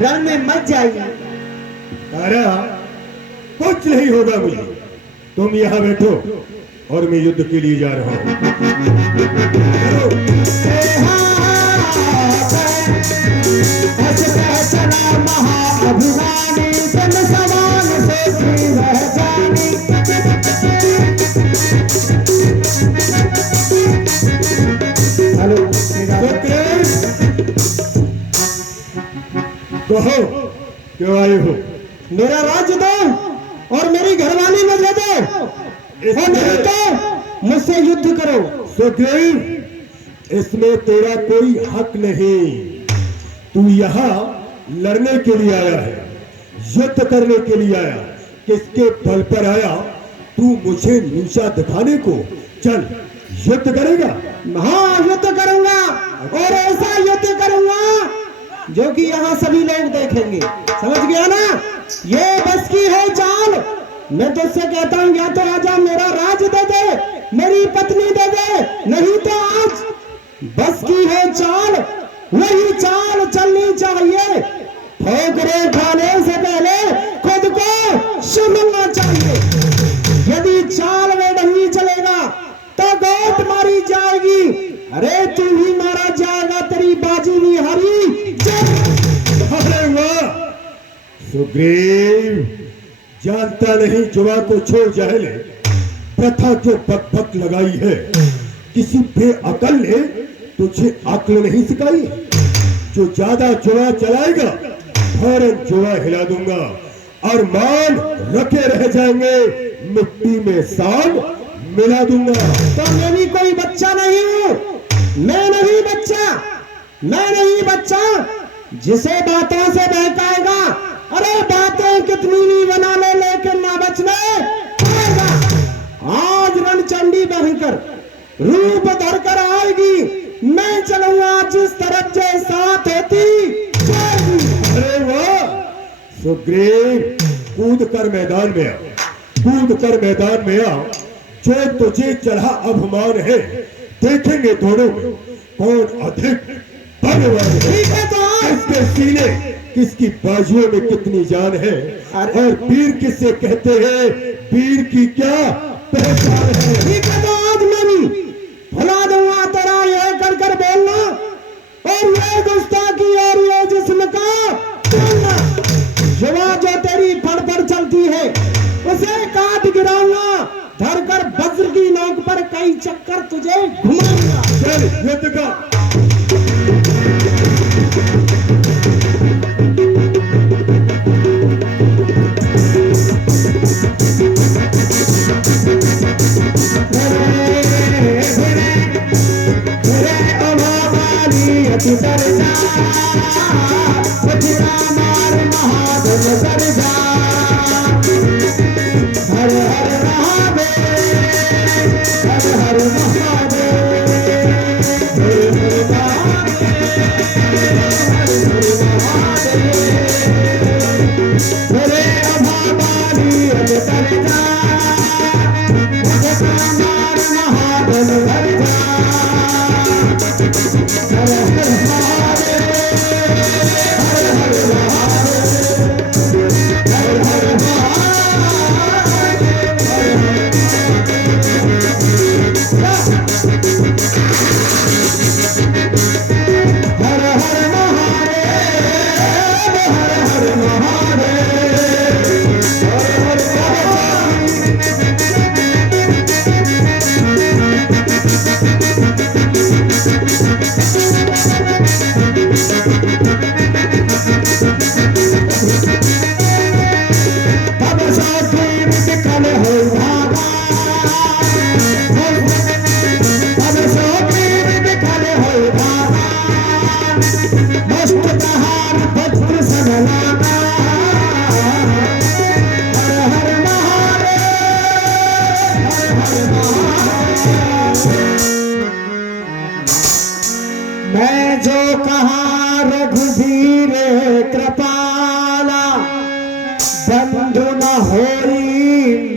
रण में मत जाइए। तारा, कुछ नहीं होगा मुझे, तुम यहाँ बैठो और मैं युद्ध के लिए जा रहा हूँ। चला महाअभिमानी तन समान सोची रह जानी। हेलो, कहो क्यों आए हो? मेरा राज्य दो और मेरी घरवाली मुझे दो, और नहीं तो मुझसे युद्ध करो। सुग्रीव, इसमें तेरा कोई हक नहीं। तू यहाँ लड़ने के लिए आया है, युद्ध करने के लिए आया। किसके बल पर आया? तू मुझे नीचा दिखाने को? चल, युद्ध करेगा? हाँ, युद्ध करूंगा, और ऐसा युद्ध करूंगा जो कि यहाँ सभी लोग देखेंगे। समझ गया ना? ये बस की है चाल। मैं तुझसे कहता हूँ, या तो आजा मेरा राज दे दे, मेरी पत्नी दे दे, नहीं तो आज बस की है चाल, वही चाल चलनी चाहिए। ठोकरे खाने से पहले खुद को समझना चाहिए। यदि चाल में नहीं चलेगा तो गोट मारी जाएगी। अरे तू ही मारा जाएगा, तेरी बाजी नहीं हारी। अरे वाह सुग्रीव, जानता नहीं जुआ को छोड़ जाहले प्रथा जो बक बक लगाई है। किसी बेअकल ने तुझे अक्ल नहीं सिखाई। जो ज्यादा जुआ चलाएगा फौरन जुआ हिला दूंगा और मान रखे रह जाएंगे, मिट्टी में सांप मिला दूंगा। तो मैं भी कोई बच्चा नहीं हूँ, मैं नहीं बच्चा, मैं नहीं बच्चा जिसे बातों से बहकाएगा। अरे बातें कितनी भी बना ले, लेकिन ना बचने पाएगा। आज रणचंडी बनकर रूप धरकर आएगी, मैं चलूंगा जिस तरफ जो साथ होती जाएगी। अरे वाह सुग्रीव, कूद कर मैदान में आ, कूद कर मैदान में आ। जो तुझे चढ़ा अभिमान है, देखेंगे दोनों में कौन अधिक बलवान है। ठीक है तो किसके सीने, किसकी बाजुओं में कितनी जान है, और वीर किससे कहते हैं, वीर की क्या पहचान है। ठीक है तो आज मैं भी भुला दूंगा तेरा ये कर कर बोलना, और ये गुस्ताखी और ये जिस्म का बोलना। जुआ जो तेरी फड़ फड़ चलती है उसे काट गिराऊंगा, धरकर वज्र की नोक पर कई चक्कर तुझे घुमाऊंगा। चल युद्ध का। हर हर महादेव, हर हर महादेव। सुग्रीव विकल हो भागा, तब सुग्रीव विकल हो भागा, मुष्ट दहाड़ वज्र सन लागा। हर हर महादेव, हर हर महादेव। मैं जो कहा रघुवीर कृपाला, बंधु न होई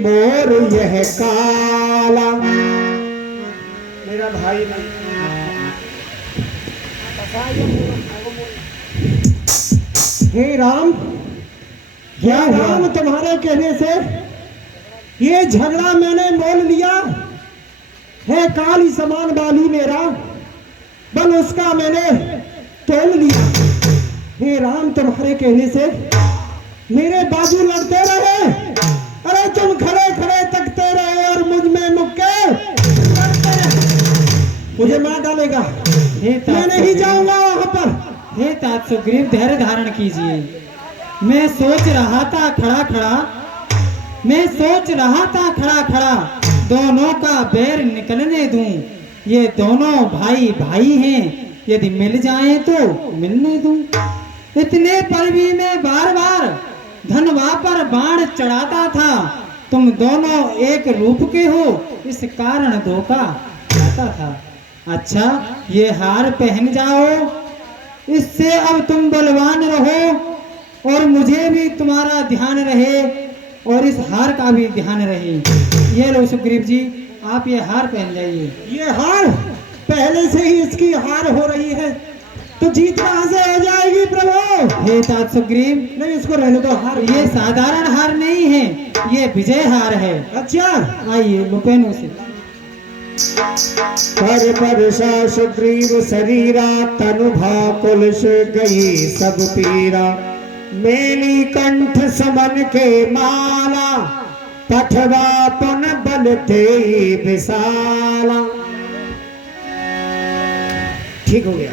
मोर यह काला। मेरा भाई हे राम, क्या राम तुम्हारे कहने से ये झगड़ा मैंने मोल लिया है। काली समान बाली मेरा बन उसका मैंने तोल लिया। हे राम, तुम्हारे कहने से मेरे बाजू लड़ते रहे, अरे तुम खड़े खड़े तकते रहे और मुझ में मुक्के लड़ते रहे। मुझे मार डालेगा, मैं नहीं जाऊंगा वहां पर। हे तात सुग्रीव, धैर्य धारण कीजिए। मैं सोच रहा था खड़ा खड़ा दोनों का बैर निकलने दूं। ये दोनों भाई भाई हैं, यदि मिल जाएं तो मिलने दूं। इतने पर भी मैं बार बार धनवा पर बाण चढ़ाता था। तुम दोनों एक रूप के हो, इस कारण धोखा आता था। अच्छा, ये हार पहन जाओ, इससे अब तुम बलवान रहो और मुझे भी तुम्हारा ध्यान रहे और इस हार का भी ध्यान रहे। ये लो सुग्रीव जी, आप ये हार पहन जाइए। ये हार पहले से ही इसकी हार हो रही है, तो जीत कहां से हो जाएगी प्रभु? हे तात सुग्रीव, नहीं, इसको रहने दो। हार ये साधारण हार नहीं है, ये विजय हार है। अच्छा, आइए मुपेनो से। कर बरसा सुग्रीव शरीरा, तनु भाकुल से गई सब पीरा। मेली कंठ समन के माला, पठवा पुन बल थे विशाला। ठीक हो गया।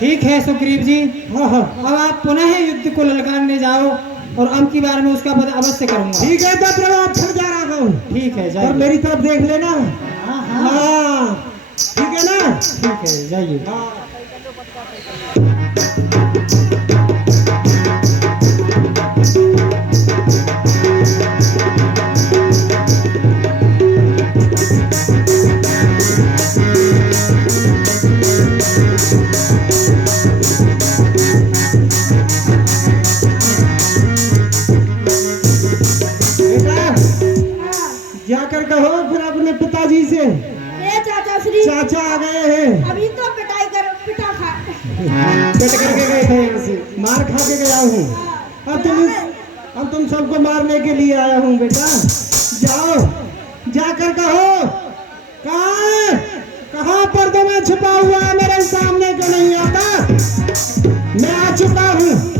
ठीक है सुग्रीव जी, हाँ हाँ, अब आप पुनः युद्ध को ललकारने जाओ और अब की बार में उसका पता अवश्य करूंगा। ठीक है, तो प्रभु अब फिर जा रहा हूँ। ठीक है, और जाइए। मेरी तरफ देख लेना। हाँ हाँ, हाँ, ठीक है ना? ठीक है, जाइए। जाकर कहो फिर अपने पिताजी से, ये चाचा श्री चाचा आ गए हैं। अभी तो पिटाई कर पिटा खा पिट करके गए थे यहाँ से, मार खा के गया हूँ। अब तुम सबको मारने के लिए आया हूँ बेटा। जाओ, जाकर कहो कहाँ पर तो मैं छुपा हुआ है, मेरे सामने क्यों नहीं आता? मैं आ चुका हूँ।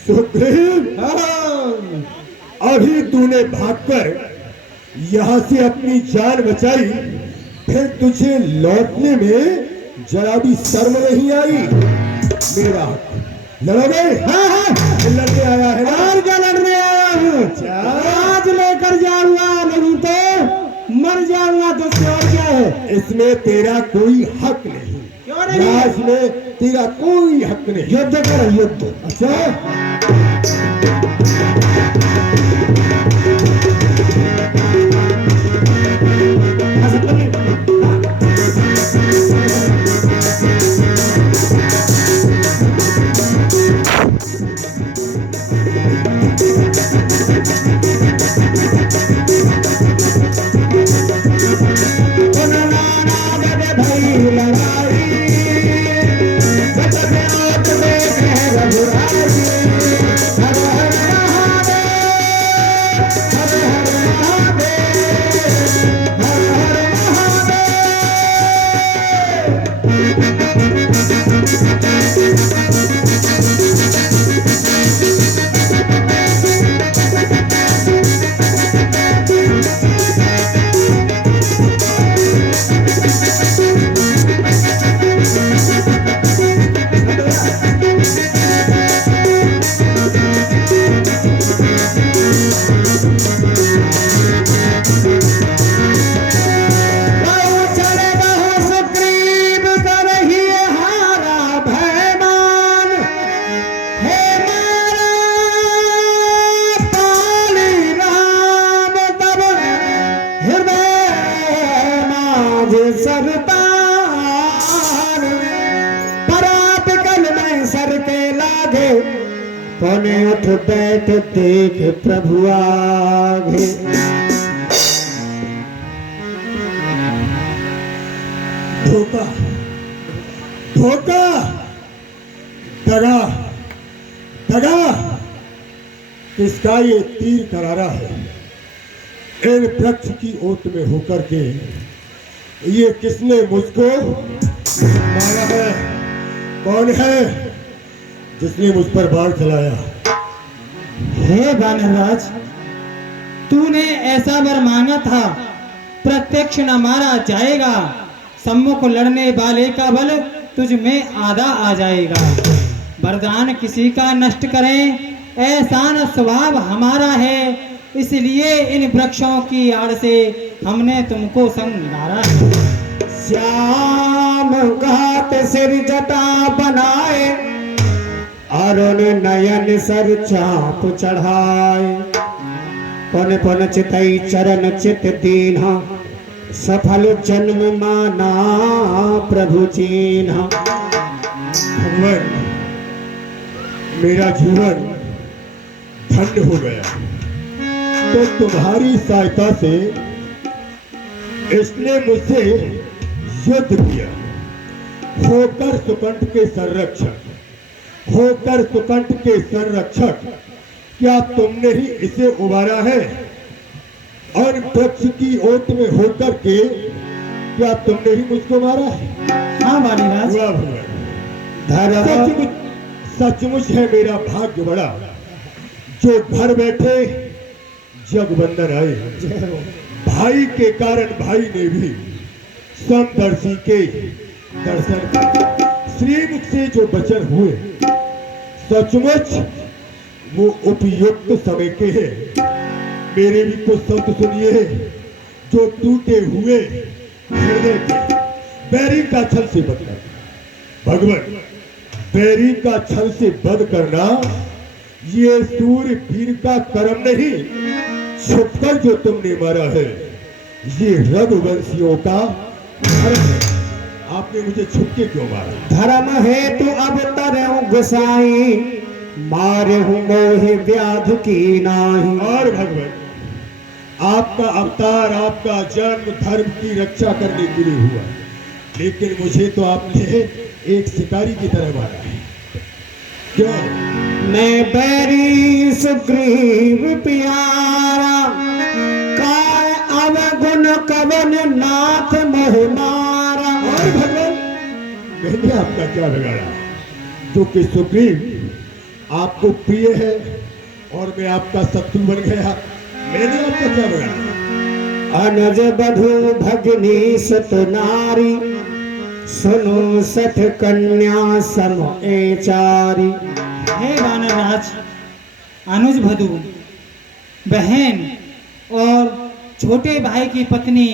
सुग्रीव, अभी तूने भागकर यहाँ से अपनी जान बचाई, फिर तुझे लौटने में जरा भी शर्म नहीं आई। मेरा लड़ोगे? हाँ हाँ, लड़ने आया है ना? और क्या लड़ने आया हूँ? आज लेकर जाऊंगा, नहीं तो मर जाऊंगा। तो और क्या है? इसमें तेरा कोई हक नहीं। क्यों नहीं? राज में तेरा कोई हक नहीं। युद्ध करो, युद्ध। अच्छा, लड़ाई उठ बैठ देख प्रभु आगे। धोखा, धोखा, दगा, दगा, किसका ये तीर करारा है। इन वृक्ष की ओट में होकर के ये किसने मुझको मारा है? कौन है जिसने मुझ पर बाण चलाया? हे वानरराज, तूने ऐसा वर मांगा था, प्रत्यक्ष न मारा जाएगा, सम्मुख लड़ने वाले का बल तुझ में आधा आ जाएगा। वरदान किसी का नष्ट करें ऐसा न स्वभाव हमारा है, इसलिए इन वृक्षों की आड़ से हमने तुमको संगारा है। श्याम घाट सिर जटा बनाए, अरुण नयन सर चाप चढ़ाए। पुन पुन चितई चरण चित दीन्हा, सफल जन्म माना प्रभु चीन्हा। भगवान, मेरा जीवन धन्य हो गया तो तुम्हारी सहायता से इसने मुझसे युद्ध किया। होकर सुकंठ के संरक्षक, होकर सुकंठ के संरक्षक, क्या तुमने ही इसे उबारा है? और वृक्ष की ओट में होकर के क्या तुमने ही मुझको मारा है? हाँ वानरराज, वाह भगवान, धर्म सचमुच है मेरा भाग्य बड़ा, जो घर बैठे जगबंदन आए। भाई के कारण भाई ने भी समदर्शी के दर्शन किए। श्रीमुख से जो वचन हुए सचमुच वो उपयुक्त समय के हैं। मेरे भी कुछ शब्द सुनिए जो टूटे हुए हृदय के बैरी का छल से बद करना। भगवान, बैरी का छल से बद करना ये सूर्य वीर का कर्म नहीं, छुपकर जो तुमने मारा है ये रघुवंशियों का धर्म है। आपने मुझे छुपके क्यों मारा? धर्म हेतु अब तरऊ गुसाई, मारे हूँ मोह व्याध की नाही। और भगवान, आपका अवतार, आपका जन्म धर्म की रक्षा करने के लिए हुआ, लेकिन मुझे तो आपने एक शिकारी की तरह मारा है। क्यों? मैं बैरी सुग्रीव प्यारा, काय अवगुण कवन नाथ मोह मारा। और भगवान, मैंने आपका क्या बिगाड़ा जो कि सुग्रीव आपको प्रिय है और मैं आपका शत्रु बन गया? मैंने आपका क्या बिगाड़ा? अनुज बधु भगनी सुत नारी, सुनो सठ कन्या सम एचारी। हे वानरराज, अनुज भदु, बहन और छोटे भाई की पत्नी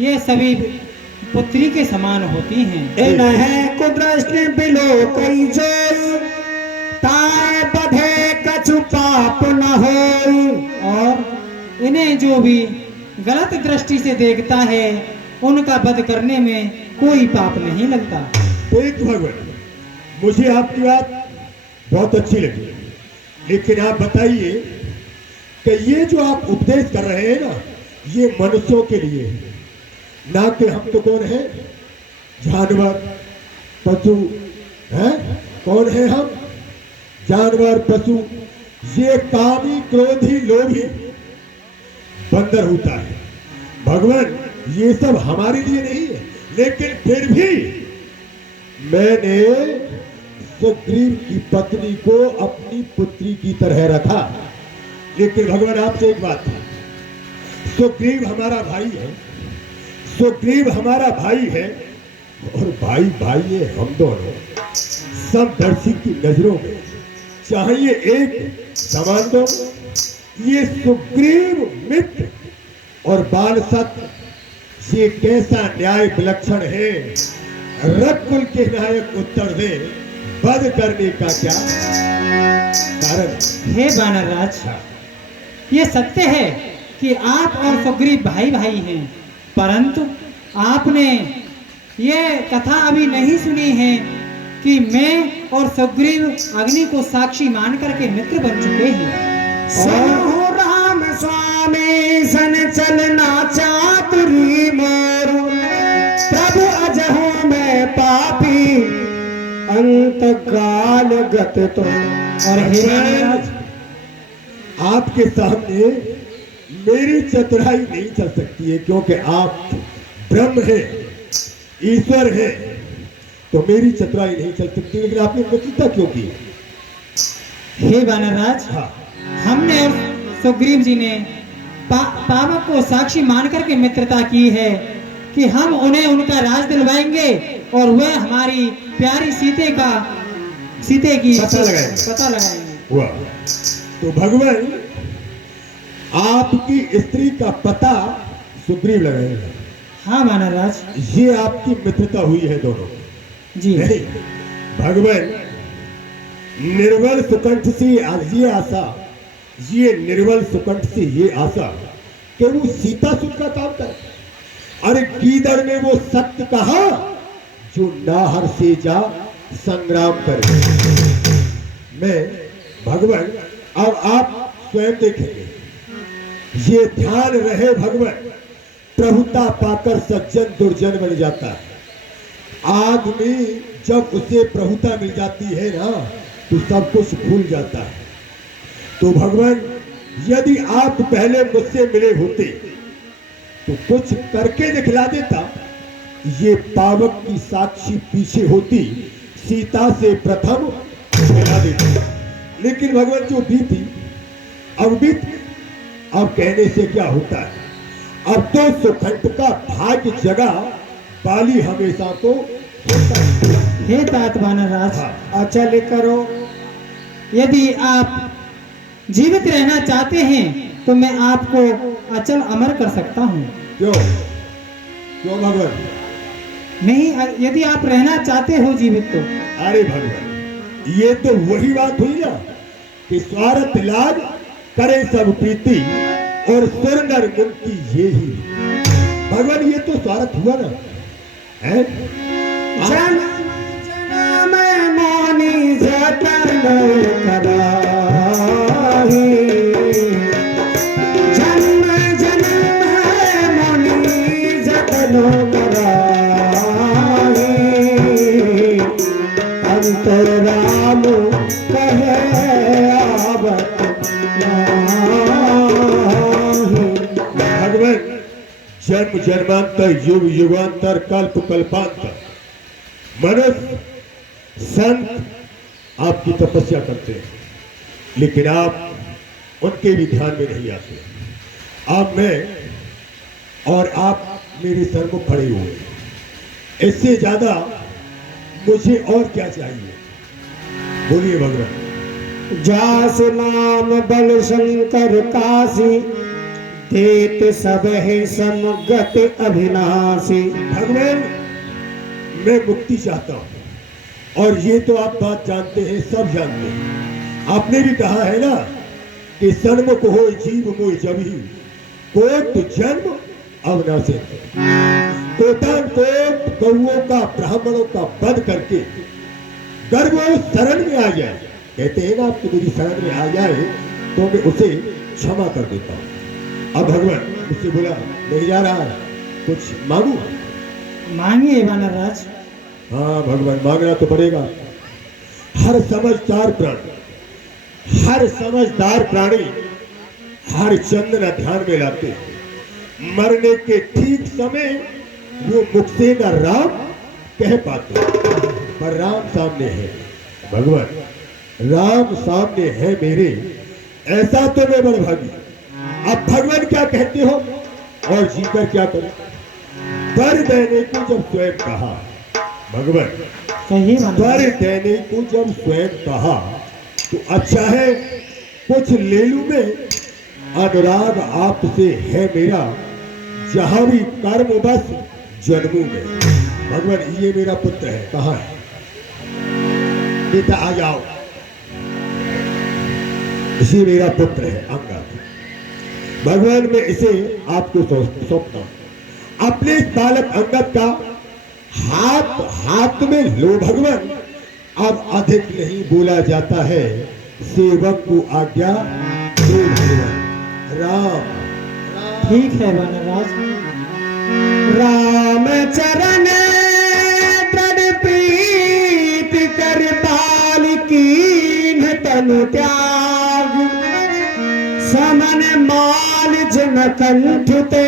ये सभी पुत्री के समान होती हैं। इन्हें कुदृष्टि बिलो कई जोई, ताए बधे कछु पाप न होई। और इन्हें जो भी गलत दृष्टि से देखता है उनका वध करने में कोई पाप नहीं लगता। एक भगवान, मुझे आपकी बात बहुत अच्छी लगी, लेकिन आप बताइए कि ये जो आप उपदेश कर रहे हैं ना, ये मनुष्यों के लिए है, ना कि हम तो कौन है? जानवर, पशु हैं? कौन है हम? जानवर, पशु। ये कामी, क्रोधी, लोभी बंदर होता है। भगवान, ये सब हमारे लिए नहीं है, लेकिन फिर भी मैंने सुग्रीव की पत्नी को अपनी पुत्री की तरह रखा। लेकिन भगवान, आपसे एक बात है, सुग्रीव हमारा भाई है, सुग्रीव हमारा भाई है और भाई भाई है हम दोनों। समदर्शी की नजरों में चाहिए एक समान दो। ये सुग्रीव मित्र और बाल सत्य, ये कैसा न्याय विलक्षण है। रघुकुल के नायक उत्तर दे, वध करने का क्या कारण? हे वानरराज, ये सत्य है कि आप और सुग्रीव भाई भाई हैं, परंतु आपने ये कथा अभी नहीं सुनी है कि मैं और सुग्रीव अग्नि को साक्षी मान करके मित्र बन चुके हैं। सुनो राम स्वामी सन चलना चातुरी मोर, प्रभु अजहू में पापी अंत काल गत तो। और हे महाराज, आपके सामने मेरी चतुराई नहीं चल सकती है, क्योंकि आप ब्रह्म है, ईश्वर है, तो मेरी चतुराई नहीं चल सकती। लेकिन आपने मित्रता क्यों की? हे वानरराज, हाँ, हमने और सुग्रीव जी ने पावक को साक्षी मान करके मित्रता की है कि हम उन्हें उनका राज दिलवाएंगे और वह हमारी प्यारी सीते की पता लगाएंगे। हुआ तो भगवान आपकी स्त्री का पता सुग्रीव लगाएगा। हाँ वानरराज ये आपकी मित्रता हुई है दोनों जी। नहीं। भगवान निर्बल सुकंठ से ये आशा, ये निर्बल सुकंठ से ये आशा कि वो सीता सुख का काम करे। अरे गीदड़ ने वो सत्य कहा जो नाहर से जा संग्राम करे। मैं भगवान और आप स्वयं देखेंगे, ये ध्यान रहे भगवान, प्रभुता पाकर सज्जन दुर्जन बन जाता है। आदमी जब उसे प्रभुता मिल जाती है ना, तो सब कुछ भूल जाता है। तो भगवान यदि आप पहले मुझसे मिले होते तो कुछ करके दिखला देता। ये पावक की साक्षी पीछे होती, सीता से प्रथम मिला देती। लेकिन भगवान जो बीती अब बीत, अब कहने से क्या होता है। अब तो सुखंड का भाग्य जगा, बाली हमेशा तो होता है। हे तात वानरराज, हाँ। अच्छा करो। यदि आप जीवित रहना चाहते हैं तो मैं आपको अचल अमर कर सकता हूँ। क्यों क्यों भगवान? नहीं, यदि आप रहना चाहते हो जीवित तो। अरे भगवान, ये तो वही बात हुई ना कि स्वार्थ लाज करे सब प्रीति और सुर नर मुक्ति ये ही। भगवान ये तो स्वार्थ हुआ ना है। जन्म जन्म मोनी जतन कराही, जन्म जन्म मोनी जतन कराही, अंतराम कहे आवत नाही। भगवान जन्म जन्मांतर युग युगांतर कल्प कल्पांतर मनुष्य संत आपकी तपस्या करते हैं, लेकिन आप उनके भी ध्यान में नहीं आते। अब मैं और आप मेरे सन्मुख खड़े हुए, इससे ज्यादा मुझे और क्या चाहिए? बोलिए भगवान। जास नाम बल शंकर काशी, देत सब है समगत अभिनाशी। भगवान मैं मुक्ति चाहता हूं, और ये तो आप बात जानते हैं, सब जानते हैं। आपने भी कहा है ना कि सन्मुख हो जीव मोह जभी, कोट जन्म अविनाशी। कोटान कोट गौओं का ब्राह्मणों का वध करके गर्भ शरण में आ जाए, कहते हैं ना आपको मेरी शरण में आ जाए तो मैं उसे क्षमा कर देता हूँ। अब भगवान मुझसे बोला नहीं जा रहा, कुछ मांगू? मांगिए वानरराज। हाँ भगवान, मांगना तो पड़ेगा। हर समझदार प्राणी, हर समझदार प्राणी हर चंद्र ध्यान में लाते हैं। मरने के ठीक समय वो मुख से न राम कह पाते, पर राम सामने है। भगवान राम सामने है मेरे, ऐसा तो मैं बड़भागी। अब भगवान क्या कहते हो और जीकर क्या करो? वर देने को जब स्वयं कहा, भगवान कहिए वानरराज। वर देने को जब स्वयं कहा तो अच्छा है कुछ ले लूं मैं। अनुराग आपसे है मेरा, जहां भी कर्म बस जन्मों में। भगवान ये मेरा पुत्र है, कहाँ है? बेटा आ जाओ, ये मेरा पुत्र है अंगद। भगवान मैं इसे आपको सौंपता हूं। अपने बालक अंगद का हाथ हाथ में लो भगवान, अब अधिक नहीं बोला जाता है, सेवक को आज्ञा दो भगवान। राम ठीक है वानरराज। राम चरण दृढ़ प्रीत कर पाल कीन्ह तनु त्याग, समन माल जन कंठ ते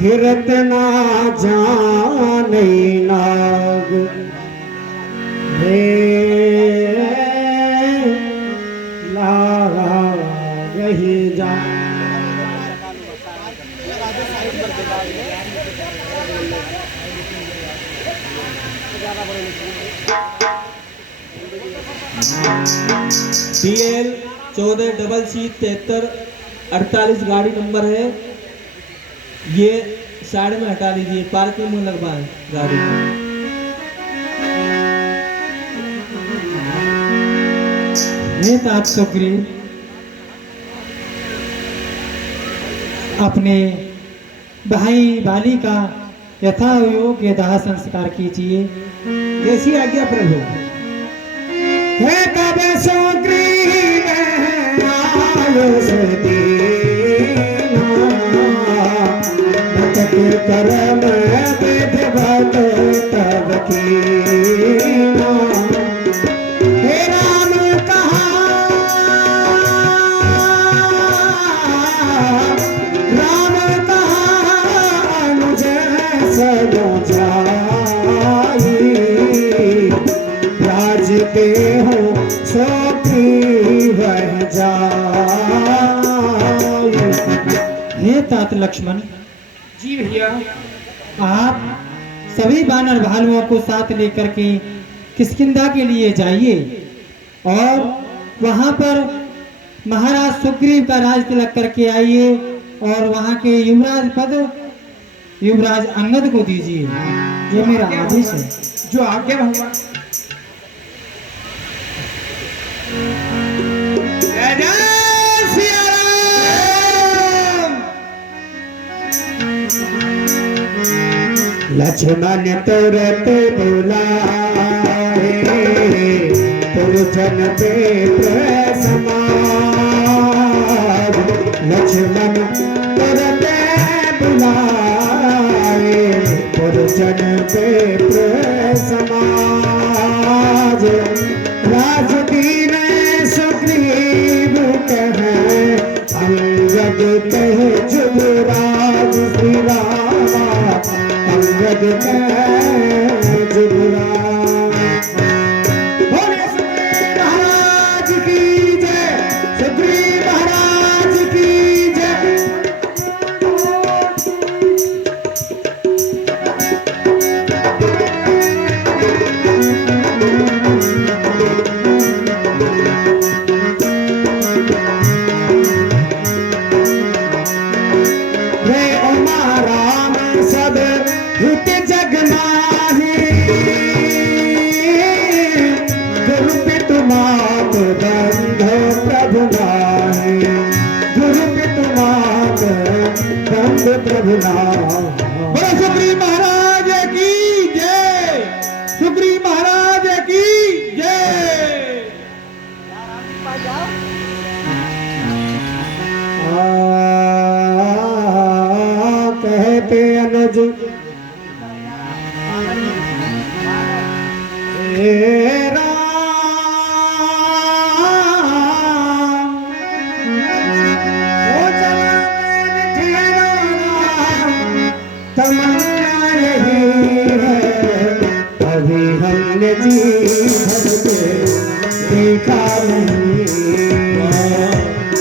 गिरत ना जाने नाग। हे लागा यही जा PL 14CC7348 गाड़ी नंबर है। ये साइड में हटा लीजिए, पार्किंग में लगवाएं गाड़ी को। हे तात सुग्रीव, अपने भाई बाली का यथा योग्य दाह संस्कार कीजिए। जैसी आज्ञा प्रभु। है कब सुग्रीव आयुष दीना, भटक करम विधिवत तब कीना। हे राम कहा अनुज सब जाई, राज देहो सोग्रीव जाई। हे तात लक्ष्मण, जी भैया। आप सभी वानर भालुओं को साथ लेकर के किष्किंधा के लिए जाइए और वहां पर महाराज सुग्रीव का राज तिलक करके आइए और वहां के युवराज पद युवराज अंगद को दीजिए। ये मेरा आदेश है। जो आज्ञा भगवान। जय जय सिया राम। लक्ष्मण तुरत बुलाए, पुरजन पे प्रसमाद। लक्ष्मण तुरत बुलाए, पुरजन पे प्रसमाद। राजदीन सुग्रीव कहे, अंगद कहे जुगराज श्री रामा, अंगद कहे जुगराज। बोले सुग्रीव महाराज की जय, सुग्रीव महाराज की जय। रे उमा राम सब हित जग माही, गुरु पितु मात बंधु प्रभु नाही। गुरु पितु मात बंधु प्रभु नाही। बोलो सुग्रीव महाराज की जय। सुग्रीव महाराज की जय। कहते अनुज हे राम, ओ जवान ठहरो राम, तमन्ना यही है। अभी हमने जी भर के देखा नहीं,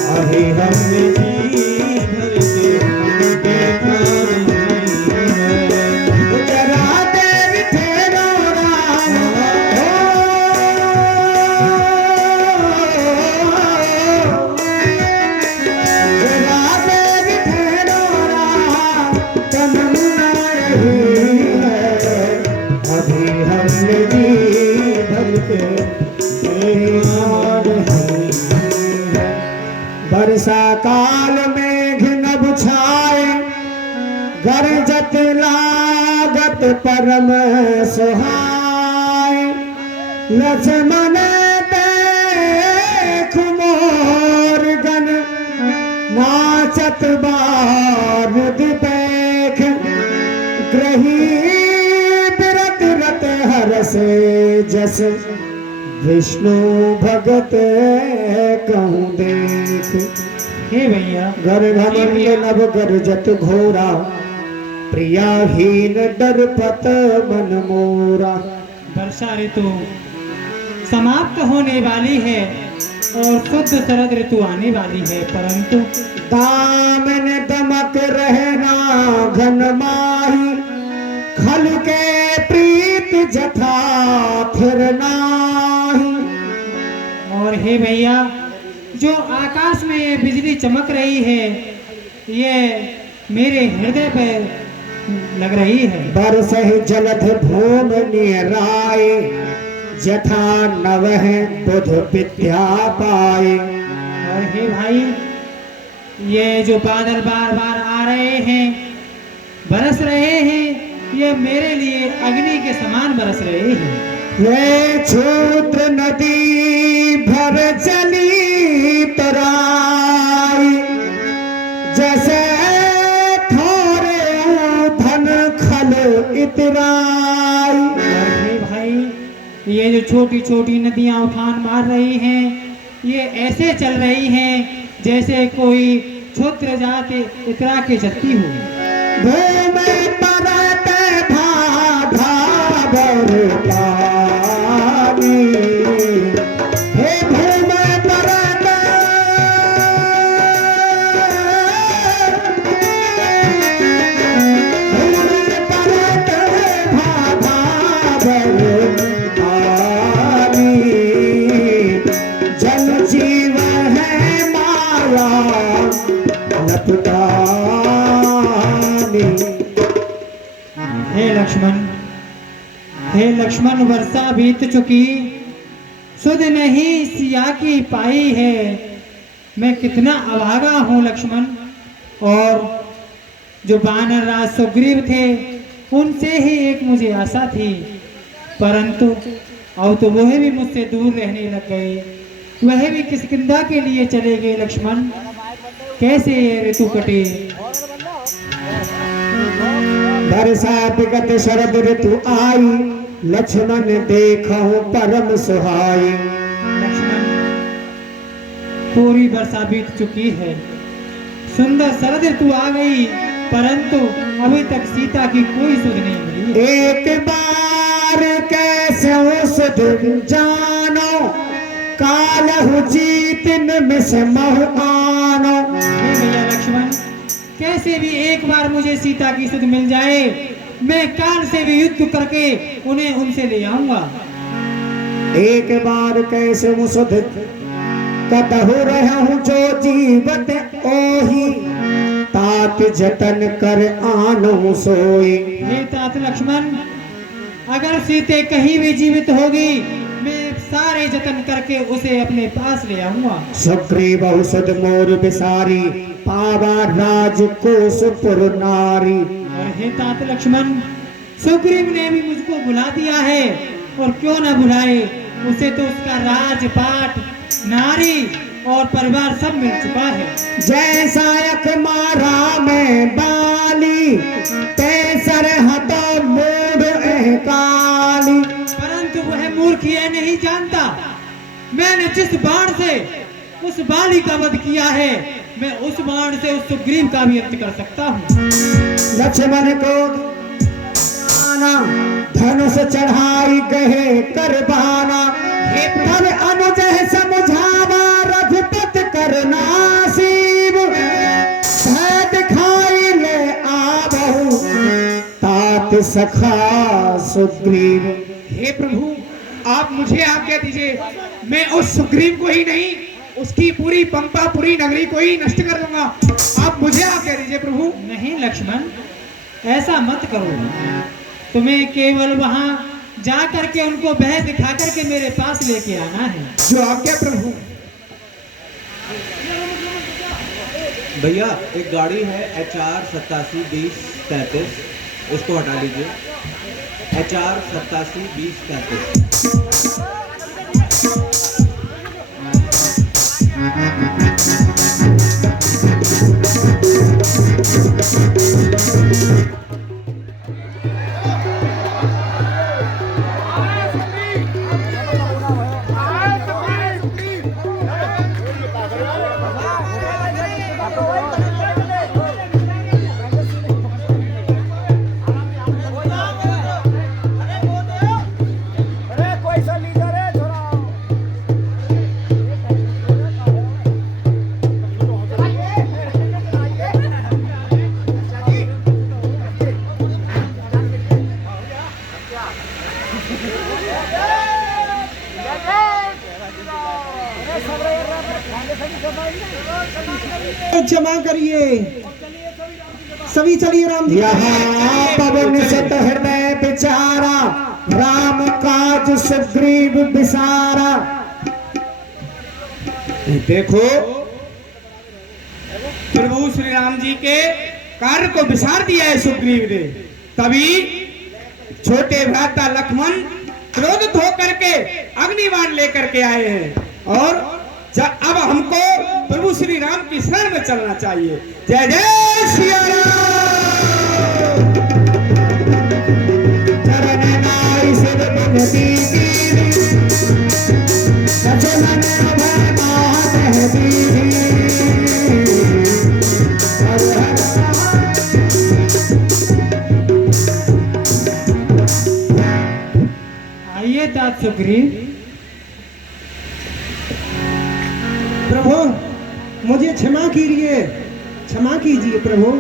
अभी हमने जी भर के देखा नहीं। जरा देर ठहरो राम, जरा देर ठहरो राम, तमन्ना यही है। अभी हमने जी भर के देखा नहीं। वर्षा काल मेघ नभ छाए, गरजत लागत परम सुहाए। लक्ष्मण देख मोर गन नाचत बारूद देख ग्रही बिरत रत हरस जस विष्णु भगत कहूँ देख। हे भैया घर घमंड नभ गर्जत घोरा प्रियाहीन डरपत मन मोरा। वर्षा ऋतु समाप्त होने वाली है और शुद्ध शरद ऋतु आने वाली है, परंतु दामन दमक रहना घन माही खल के प्रीत जथा फिर नाही। और हे भैया जो आकाश में ये बिजली चमक रही है ये मेरे हृदय पे लग रही है। बरसहि जलध भूम निराय जथा नवह बुध विद्या पाए। और हे भाई ये जो बादल बार बार आ रहे हैं बरस रहे हैं ये मेरे लिए अग्नि के समान बरस रहे हैं। ये क्षुद्र नदी भर चली तराई जैसे थोरे धन खल इतराई। और हे भाई ये जो छोटी छोटी नदियां उफान मार रही हैं ये ऐसे चल रही हैं जैसे कोई क्षुद्र जाति इतरा के चलती हो। भूमि परत भाधा बरपानी हे भूमि परत भाधा बरपानी जल जीव है माया लपटानी। हे लक्ष्मण वर्षा बीत चुकी सुध नहीं सिया की पाई है। मैं कितना अभागा हूँ लक्ष्मण। और जो वानर राज सुग्रीव थे उनसे ही एक मुझे आशा थी, परंतु अब तो वह भी मुझसे दूर रहने लग गए। वह भी किष्किंधा के लिए चले गए। लक्ष्मण कैसे ये ऋतु कटे। वर्षा विगत शरद ऋतु आई लक्ष्मण देखो परम सुहाई। लक्ष्मण पूरी वर्षा बीत चुकी है, सुंदर शरद ऋतु आ गई, परंतु अभी तक सीता की कोई सुध नहीं मिली। एक बार कैसे सुध जानो कालहु जीतिन मिस महु आनो। हे भैया लक्ष्मण कैसे भी एक बार मुझे सीता की सुध मिल जाए मैं काल से भी युद्ध करके उन्हें उनसे ले आऊंगा। एक बार कैसे मुसुध कतहु रहूं जो जीवत ओही तात जतन कर आनो सोई। हे तात लक्ष्मण अगर सीते कहीं भी जीवित होगी मैं सारे जतन करके उसे अपने पास ले आऊंगा। सुग्रीव बहुसुध मोर बिसारी पावा राजकोषपुर नारी। और हे तात लक्ष्मण सुग्रीव ने भी मुझको बुला दिया है और क्यों ना बुलाए, उसे तो उसका राजपाट नारी और परिवार सब मिल चुका है। जैसा यक मारा में बाली तैसर हतो मूड काली। परंतु वह मूर्ख ये नहीं जानता मैंने जिस बाण से उस बाली का वध किया है मैं उस बाण से उस सुग्रीव का भी अंत कर सकता हूँ। लक्ष्मण को धनुष चढ़ाई गए करबाना तब अनुज समझावा रघुपत करना शिव दिखाई ले आवहु तात सखा सुग्रीव। हे प्रभु आप मुझे आज्ञा दीजिए मैं उस सुग्रीव को ही नहीं उसकी पूरी पंपापुरी नगरी को ही नष्ट कर दूंगा। आप मुझे आज्ञा दीजिए प्रभु। नहीं लक्ष्मण ऐसा मत करो, तुम्हें केवल वहां जा करके उनको बह दिखा करके मेरे पास लेके आना है। जो आज्ञा प्रभु। भैया एक गाड़ी है HR 872033 इसको हटा लीजिए। HR 872033। क्षमा करिए, सभी चलिए राम जी। यहाँ पवन सत हृदय बिचारा, राम काज सुग्रीव बिसारा। देखो प्रभु श्री राम जी के कार्य को विसार दिया है सुग्रीव ने, तभी छोटे भ्राता लक्ष्मण क्रोधित होकर के अग्निबाण लेकर के आए हैं और अब हमको प्रभु श्री राम की शरण में चलना चाहिए। जय जय श्री राम। चरण नाई सिर बिनती कीनी, सचमन भय मात दीनी। आइए तात सुग्रीव। प्रभु मुझे क्षमा कीजिए, क्षमा कीजिए प्रभु।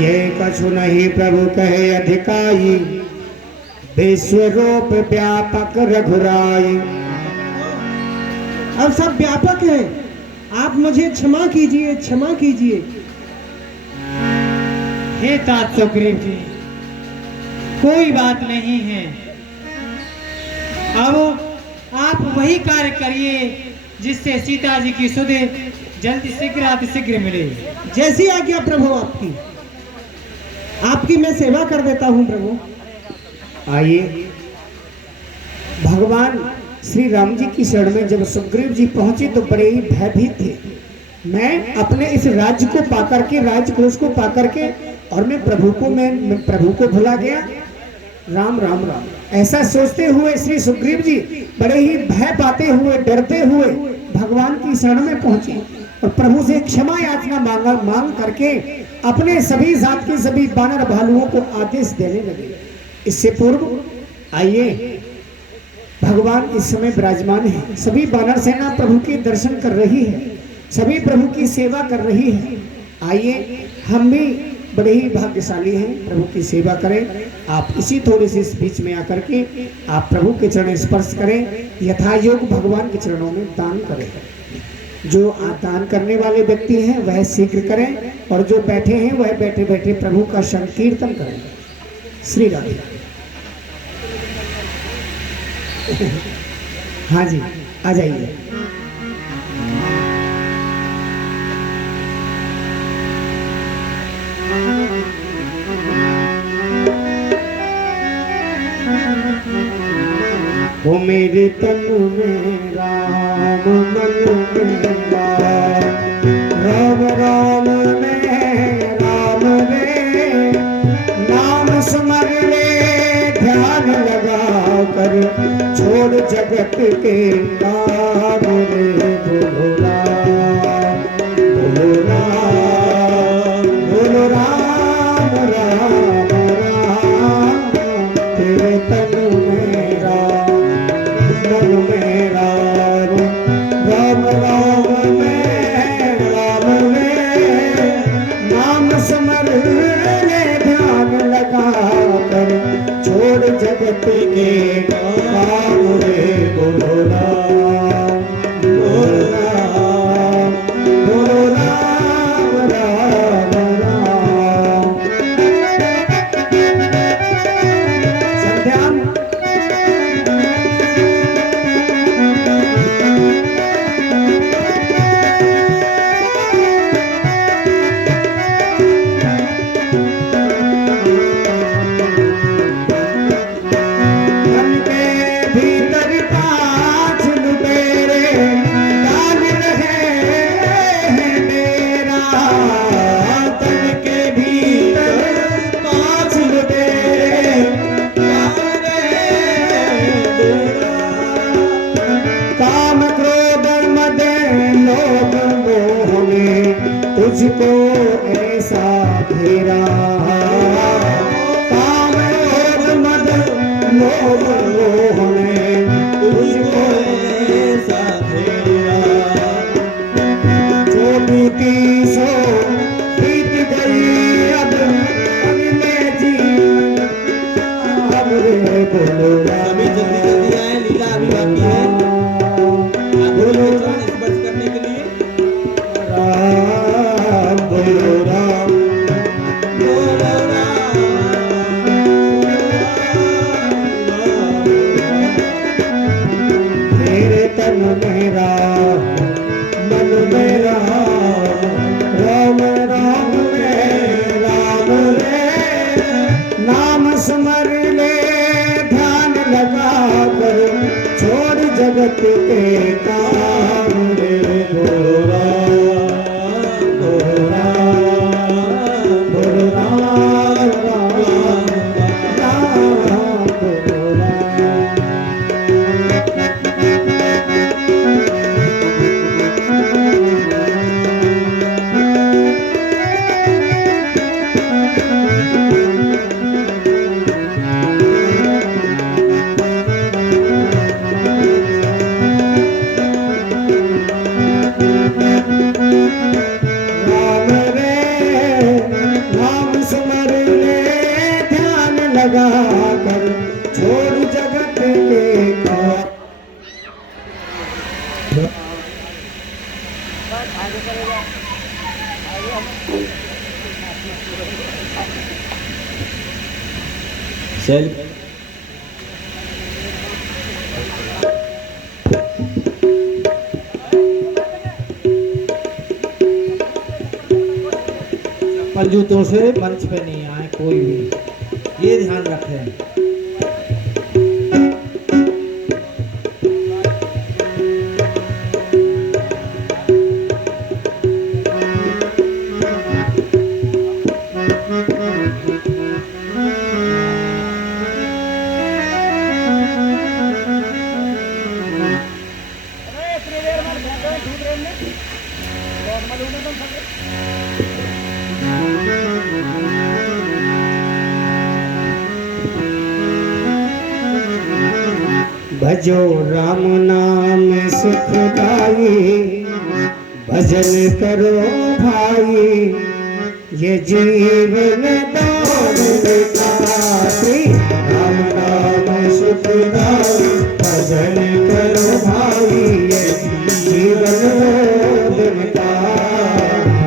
ये कछु नहीं प्रभु कहे अधिकाई, विश्वरूप व्यापक रघुराई। अब सब व्यापक है, आप मुझे क्षमा कीजिए, क्षमा कीजिए। हे तात सुग्रीव जी, कोई बात नहीं है। अब आप वही कार्य करिए जिससे सीता जी की सुध जल्दी शीघ्र अतिशीघ्र मिले। जैसी आज्ञा प्रभु आपकी, आपकी मैं सेवा कर देता हूँ प्रभु। आइए, भगवान श्री राम जी की शरण में जब सुग्रीव जी पहुंचे तो बड़े ही भयभीत थे। मैं अपने इस राज्य को पाकर के, राजकोष को पाकर के, और मैं प्रभु को भुला गया। राम राम राम ऐसा सोचते हुए श्री सुग्रीव जी बड़े ही भय पाते हुए, डरते हुए भगवान की शरण में पहुंचे और प्रभु से क्षमा याचना मांग करके अपने सभी जात के सभी बानर भालुओं को आदेश देने लगे। इससे पूर्व आइए, भगवान इस समय विराजमान है। सभी बानर सेना प्रभु के दर्शन कर रही है, सभी प्रभु की सेवा कर रही है। आइए, हम भी बड़े ही भाग्यशाली हैं, प्रभु की सेवा करें। आप इसी थोड़े से इस बीच में आकर के आप प्रभु के चरण स्पर्श करें, यथा योग भगवान के चरणों में दान करें। जो दान करने वाले व्यक्ति हैं वह शीघ्र करें, और जो बैठे हैं वह बैठे बैठे प्रभु का संकीर्तन करें। श्री राधे। हाँ जी, आ जाइए। वो मेरे तन में राम, मन में राम, राम में राम रे। नाम स्मर ले ध्यान लगा कर, छोड़ जगत के काम रे। बोलो राम, बोलो राम, बोलो राम, राम राम। तेरे तन में राम, मन में राम, राम राम में राम रे। नाम स्मर ले ध्यान लगा कर, छोड़ जगत के काम रे। बोलो राम। तुझको ऐसा घेरा, काम क्रोध मद लोभ मोह ने तुझको ऐसा घेरा, जो बीती सो बीत गई अब अगले जीवन अब रे बोलो अभी जल्दी जल्दी आए, लीला अभी बाकी है। बोलो स्पर्श करने के लिए राम बोलो राम बोलो राम। मेरे तन मेरा मन मेरा राम राम रे राम रे, नाम स्मर ले ध्यान लगा कर, छोड़ जगत के काम रे बोलो राम बोलो राम बोलो राम राम राम बोलो राम। राम रे नाम स्मर ले ध्यान लगा कर, छोड़ जगत के काम। चल चप्पल जूतों से मंच पे नहीं आए कोई भी, ये ध्यान रखें। भजो राम नाम सुखदाई, भजन करो भाई, ये जीवन दौड़ का श्री राम नाम सुखदाई, भजन करो भाई, ये जीवन दौड़ का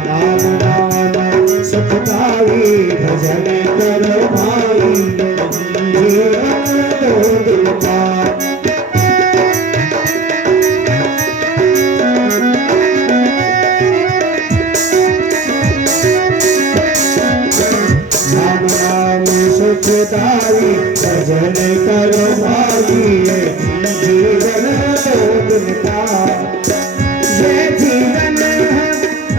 राम नाम सुखदाई, भजन करो भाई, ये जीवन दौड़ का। सुखदाई भजन करो भाई, ये जीवन दो दिन का, ये जीवन है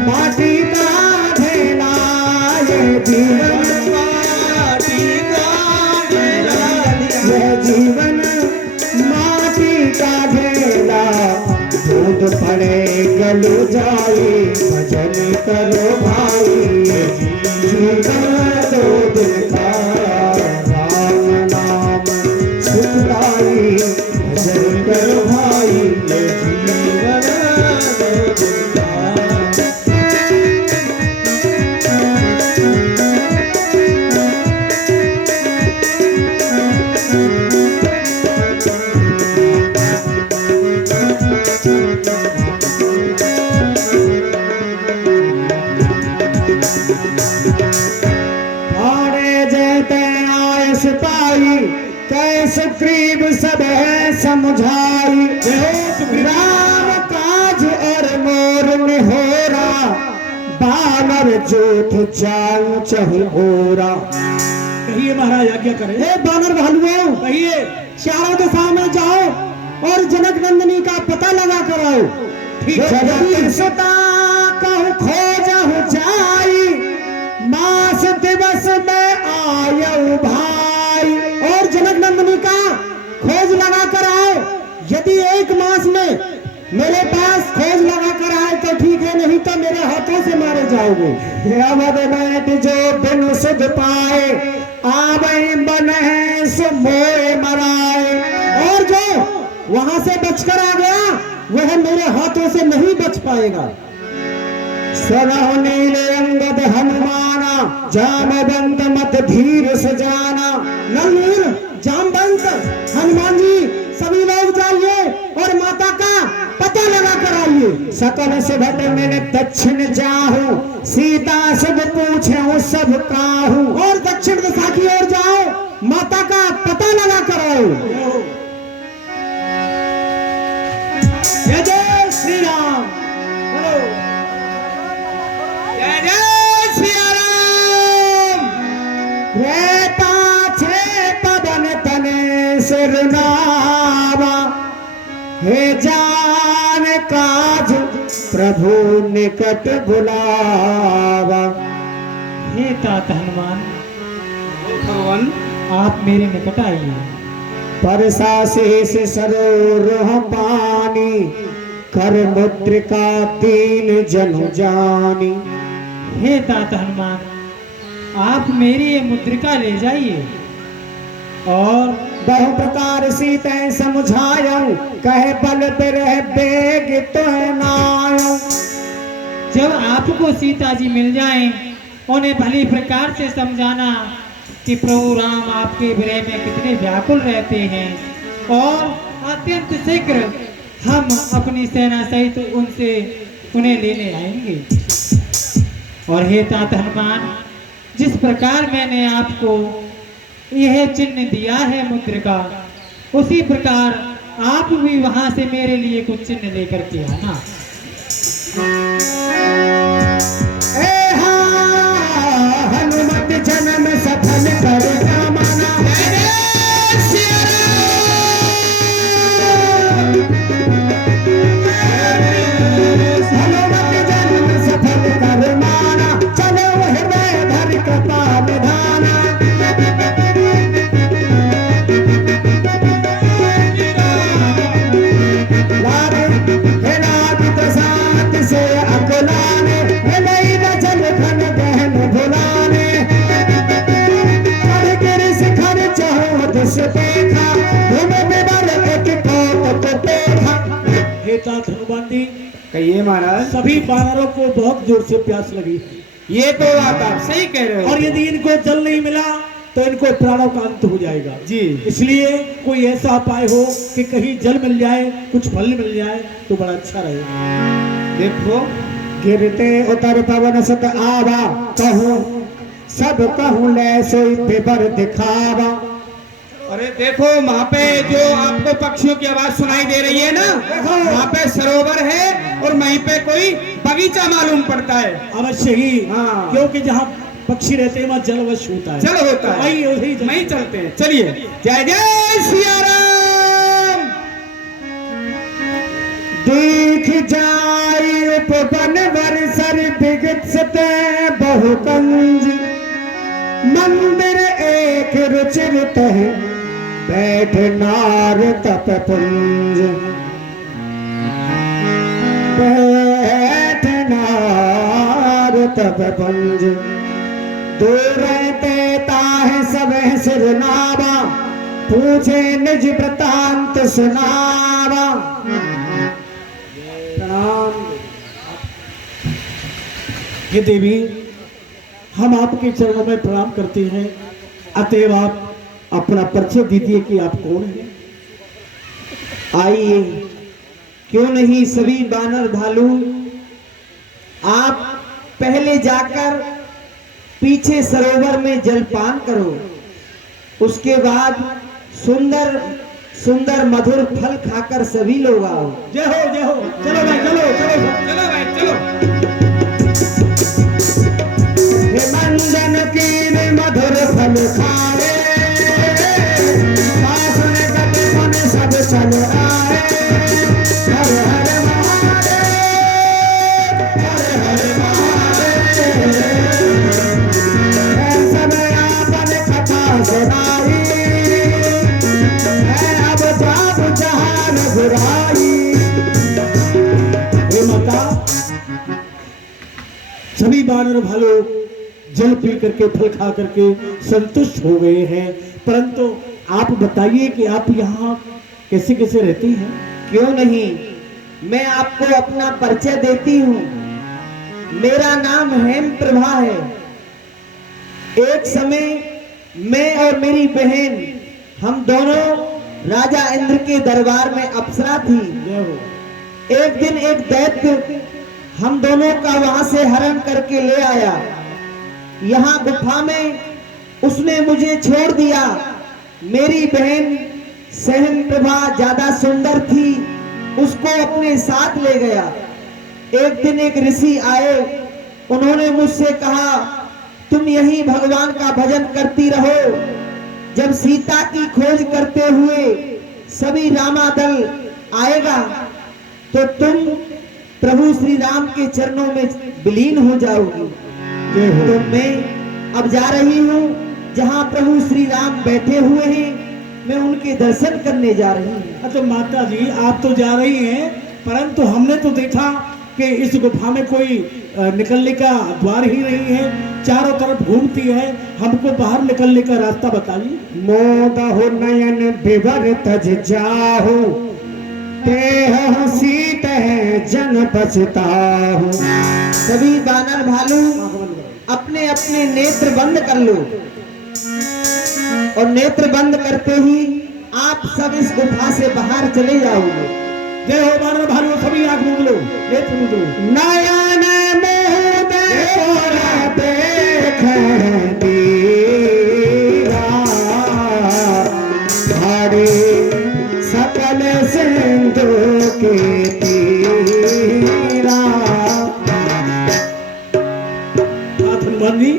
माटी का ढेला, ये जीवन माटी का ढेला, ये जीवन माटी का ढेला, दूध पड़े गल जाए, भजन करो भाई, ये जीवन दो दिन का, भजन करो भाई, ये जीवन दो दिन का। सिपाही कैसे सुग्रीव सब है समझाई, राम काज और मोर निहोरा, बानर जोत चाल चहुओरा। कहिए महाराज आज्ञा करें। हे बानर भालुओं, कहिए। चारों दिशाओं में जाओ और जनक नंदिनी का पता लगा कर आओ। ठीक है। जगत सता कहूँ खोजहु जाई, मास दिवस में आयऊ भाई। और जनक नंदिनी का खोज लगा कर आओ। यदि एक मास में मेरे पास खोज लगा कर आए तो ठीक है, नहीं तो मेरे हाथों से मारे जाओगे। अवध बैठ जो बिन सुध पाए, आवे बन है सो मोए मराए। और जो वहां से बचकर आ गया वह मेरे हाथों से नहीं बच पाएगा। सरह नीले अंगद हनुमाना, जामवंत मत धीर सजाना। नलनील जामवंत हनुमान जी सभी लोग जाइए और माता का पता लगा कर आइए। सकल सुभट मैंने दक्षिण जाहूं, सीता सब पूछे सब काहूं। और दक्षिण दिशा की ओर जाओ, माता का पता लगा कर आओ। जय जय श्री राम। जय जय सिया राम। रेता छे पवन तने सिरनावा, हे जान काज प्रभु निकट बुलावा। हे तात हनुमान, भगवान आप मेरे निकट आइए। परसा शेष सरोह पानी, कर मुद्रिका दीन जनु जानी। हे तात हनुमान, आप मेरी ये मुद्रिका ले जाइए और बहु प्रकार सीते समझायऊ, कहे बल बिरह बेग तो नायऊ। जब आपको सीता जी मिल जाएं, उन्हें भली प्रकार से समझाना कि प्रभु राम आपके विरह में कितने व्याकुल रहते हैं और अत्यंत शीघ्र हम अपनी सेना सहित उनसे उन्हें लेने आएंगे। और हे तात हनुमान, जिस प्रकार मैंने आपको यह चिन्ह दिया है मुद्रिका, उसी प्रकार आप भी वहां से मेरे लिए कुछ चिन्ह लेकर के आना। हनुमत जन्म सफल कर कामना। हनुमत जन्म सफल कर माना, चलो हृदय धर कृपा विधाना। लारे हे नाथ प्रसाद से अकुलाने, नई वचन खन बहन भुलाने। कर गिर शिखर चहो दिस देखा, धुम विवर एक कोट को देखा। हे तात हनुमान जी, कहिए महाराज। सभी वानरों को बहुत जोर से प्यास लगी ये तो बात आप सही कह रहे हो। और यदि इनको जल नहीं मिला तो इनको प्राणों का अंत हो जाएगा जी। इसलिए कोई ऐसा उपाय हो कि कहीं जल मिल जाए, कुछ फल मिल जाए तो बड़ा अच्छा रहेगा। देखो गिरते उतर पवन सत आवा, कहूँ सब कहूँ ले सोई बेबर दिखावा। अरे देखो वहाँ पे जो आपको पक्षियों की आवाज सुनाई दे रही है ना, वहाँ पे सरोवर है और वहीं पे कोई बगीचा मालूम पड़ता है। अवश्य ही, हाँ। क्योंकि जहाँ पक्षी रहते हैं वहाँ जलवश होता है। जल होता है। आइए वही वहीं चलते हैं, चलिए। जय जय सिया राम। देख जाई उपवन बरसर विगसते बहुकंज, मंदिर एक रुचिरत है बैठ नार तप पुंज। बैठ नार तप पुंज, दूर देता है सब सिरनावा, पूछे निज वृतांत सुनावा। प्रणाम। हे देवी, हम आपके चरणों में प्रणाम करते हैं। अतएव आप अपना परिचय दीजिए कि आप कौन हैं। आइए, क्यों नहीं सभी बानर भालू, आप पहले जाकर पीछे सरोवर में जलपान करो, उसके बाद सुंदर सुंदर मधुर फल खाकर सभी लोग आओ। जय हो, जय हो। चलो भाई, चलो चलो चलो भाई चलो। हे मंजन की मधुर फल खाए, सासुन कट मन सब चल आए। हर हर महादेव, हर हर महादेव। है सब आपन कथा सुनाई, है अब जाप जहान बुराई। सभी वानर भालू जल पी करके फल खा करके संतुष्ट हो गए हैं। परंतु आप बताइए कि आप यहाँ कैसे कैसे रहती हैं? क्यों नहीं, मैं आपको अपना परिचय देती हूँ। मेरा नाम हेम प्रभा है। एक समय मैं और मेरी बहन, हम दोनों राजा इंद्र के दरबार में अप्सरा थी। एक दिन एक दैत्य हम दोनों का वहां से हरण करके ले आया। यहाँ गुफा में उसने मुझे छोड़ दिया। मेरी बहन सहन प्रभा ज्यादा सुंदर थी, उसको अपने साथ ले गया। एक दिन एक ऋषि आए, उन्होंने मुझसे कहा तुम यही भगवान का भजन करती रहो। जब सीता की खोज करते हुए सभी रामादल आएगा तो तुम प्रभु श्री राम के चरणों में विलीन हो जाओगी। तो मैं अब जा रही हूँ जहाँ प्रभु श्री राम बैठे हुए हैं, मैं उनके दर्शन करने जा रही हूँ। अच्छा माता जी, आप तो जा रही हैं, परंतु हमने तो देखा कि इस गुफा में कोई निकलने का द्वार ही नहीं है, चारों तरफ घूमती है। हमको बाहर निकलने का रास्ता बताइए। मोदहु नयन विवर तज जाहु, तेह सीत जन पछताहु। सभी वानर भालू अपने अपने नेत्र बंद कर लो, और नेत्र बंद करते ही आप सब इस गुफा से बाहर चले जाओगे। जय हो वानर भालू, सभी आंख मूंद लो, नेत्र मूंद लो। नयन मोद देख दीरा, भाड़े सकल सिंधु के तीरा। हनुमान जी,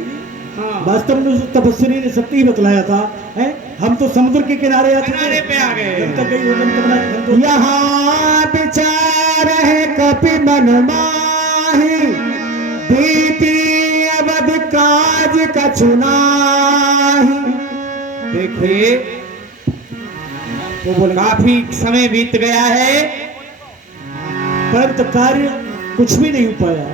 वास्तव में उस तपस्वी ने सत्य ही बतलाया था, है? हम तो समुद्र के किनारे पे आ गए। जब तक गई होटल यहाँ विचार है कपि मन माही, बीती अवध काज कछु नाही। देखिए वो बोले काफी समय बीत गया है, परंतु कार्य कुछ भी नहीं हो पाया।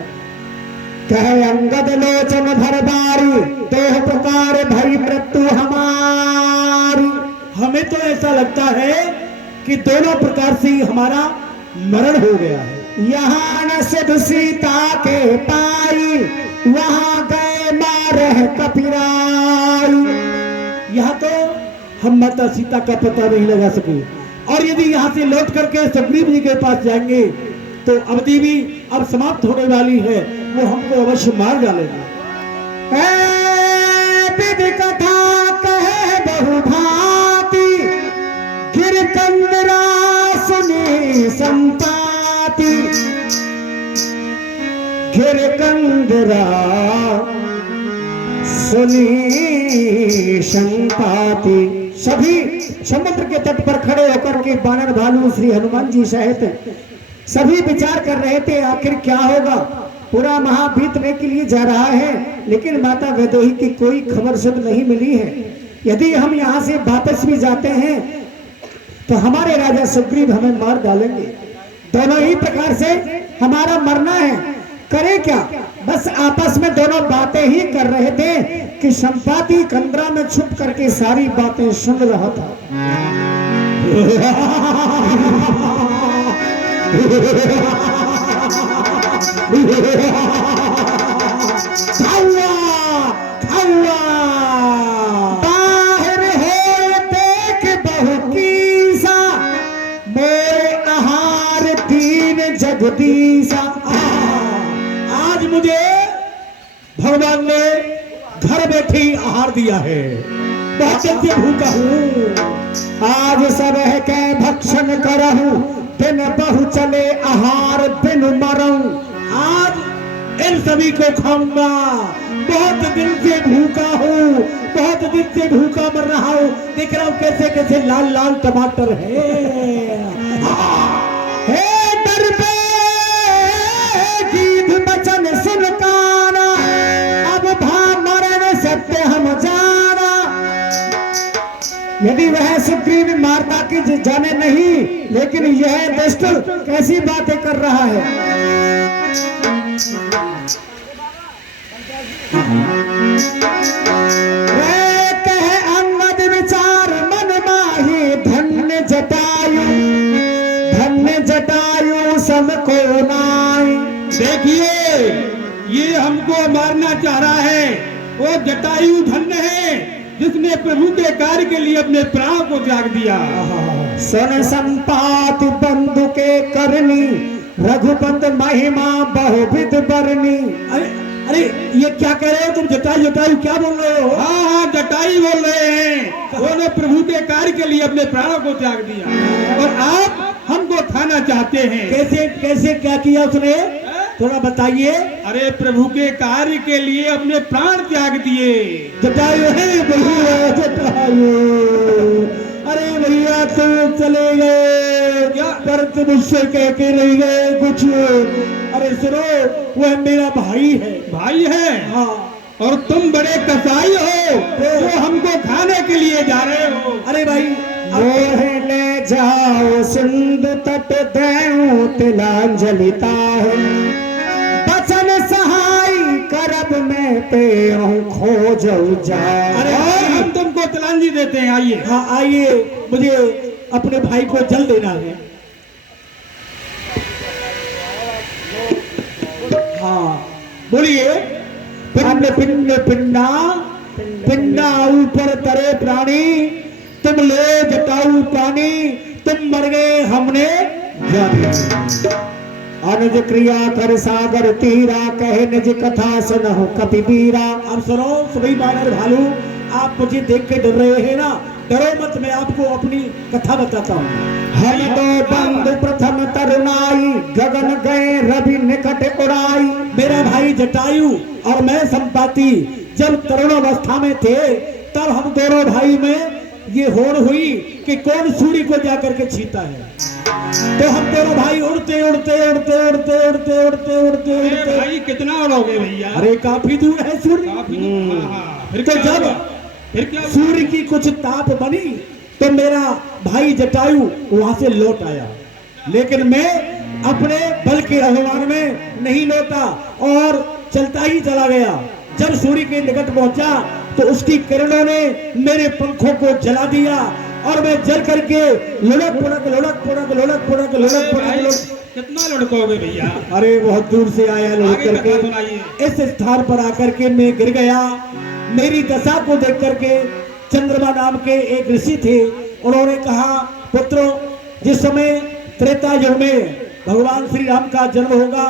कह अंगद लोचन भरबारी, तेह प्रकार भई मृत्यु हमारी। हमें तो ऐसा लगता है कि दोनों प्रकार से ही हमारा मरण हो गया है। यहाँ न सिद्ध सीता के पाई, वहाँ गए मारे कपिराई। यहाँ तो हम माता सीता का पता नहीं लगा सके, और यदि यहाँ से लौट करके सुग्रीव जी के पास जाएंगे तो अवधि भी अब समाप्त होने वाली है, वो हमको अवश्य मार डालेगा। विधि कथा कहे बहुभांति, गिर कंदरा सुनी संपाति। गिर कंदरा सुनी संपाति। सभी समुद्र के तट पर खड़े होकर के वानर भालू श्री हनुमान जी सहित सभी विचार कर रहे थे आखिर क्या होगा। पूरा महा बीतने के लिए जा रहा है, लेकिन माता वैदेही की कोई खबर शुभ नहीं मिली है। यदि हम यहाँ से वापस भी जाते हैं तो हमारे राजा सुग्रीव हमें मार डालेंगे। दोनों ही प्रकार से हमारा मरना है, करे क्या। बस आपस में दोनों बातें ही कर रहे थे कि संपाति कंदरा में छुप करके सारी बातें सुन रहा था। बाहर हो देख बहु कीसा, मोरे आहार दीन जगदीसा। आज मुझे भगवान ने घर बैठे ही आहार दिया है, बहुत दिन से भूखा हूँ। आज सब है के भक्षण करहूं, बिन बहु चले आहार बिन मरऊं। आज इन सभी को खाऊंगा, बहुत दिन से भूखा हूँ, बहुत दिन से भूखा मर रहा हूँ। देख रहा हूँ कैसे कैसे लाल लाल टमाटर है। हे दरबे गीत बचन सुन काना, अब भा मरण सत्य हम जाना। यदि वह सुग्रीव मारता कि जाने नहीं, लेकिन यह दुष्ट कैसी बातें कर रहा है। नाई। देखिए, ये हमको मारना चाह रहा है। वो जटायु धन्य है जिसने प्रभु के कार्य के लिए अपने प्राण को त्याग दिया। सुन संपात बंधु के करनी, रघुपत महिमा बहुविध बरनी। अरे अरे ये क्या कह रहे हो तुम? जटायु जटायु क्या बोल रहे हो? हाँ हाँ, जटायु बोल रहे हैं। उन्होंने प्रभु के कार्य के लिए अपने प्राणों को त्याग दिया और आप हमको खाना चाहते हैं। कैसे कैसे क्या किया उसने? थोड़ा बताइए। अरे प्रभु के कार्य के लिए अपने प्राण त्याग दिए। जटायु है भैया, जटायु। अरे भैया तुम चले गए क्या? पर तुम मुझसे कह के नहीं गए कुछ। अरे सुनो, वह मेरा भाई है। भाई है? हाँ। और तुम बड़े कसाई हो जो हमको खाने के लिए जा रहे हो। अरे भाई, मोह ले जाओ सिंध तट देऊं तिलांजलिता है, बचन सहाय करब में पेऊ खोजौ जाए। अरे और हम तुमको तिलांजलि देते हैं, आइए। हाँ आइए, मुझे अपने भाई को जल देना है। हाँ बोलिए। पिंड पिंड पिंडा, पिंडा ऊपर तरे प्राणी, तुम ले जटाऊ पानी, तुम मर गए हमने जाने। अनुज क्रिया कर सागर तीरा, कहे निज कथा सुनहु कपिबीरा। अब सुनो सभी बानर भालू, आप मुझे देख के डर रहे हैं ना? डरो मत, मैं आपको अपनी कथा बताता हूँ। हम तो बंधु प्रथम तरुणाई, गगन गए रवि निकट उड़ाई। मेरा भाई जटायु और मैं संपाति जब तरुणावस्था में थे, तब हम दोनों भाई में ये होड़ हुई कि कौन सूर्य को जाकर के छीता है। तो हम दोनों भाई उड़ते उड़ते उड़ते उड़ते उड़ते उड़ते उड़ते अरे उड़ते भाई कितना उड़ोगे भैया? अरे काफी दूर है सूर्य। काफी दूर। हाँ, हाँ। फिर तो क्या जब हुआ? फिर क्या हुआ? सूर्य की कुछ ताप बनी तो मेरा भाई जटायु वहां से लौट आया, लेकिन मैं अपने बल के अभिमान में नहीं लौटा और चलता ही चला गया। जब सूर्य के निकट पहुंचा तो उसकी किरणों ने मेरे पंखों को जला दिया और मैं जल करके लुढ़क पुढ़क लुढ़क पुढ़क लुढ़क पुढ़क लुढ़क भाई, पुढ़क। कितना लुढ़कोगे भैया? अरे बहुत दूर से आया लुढ़क आगे कथा करके, सुनाइए। इस स्थान पर आकर के मैं गिर गया। मेरी दशा को देख करके चंद्रमा नाम के एक ऋषि थे, उन्होंने कहा पुत्रों, जिस समय त्रेता युग में भगवान श्री राम का जन्म होगा,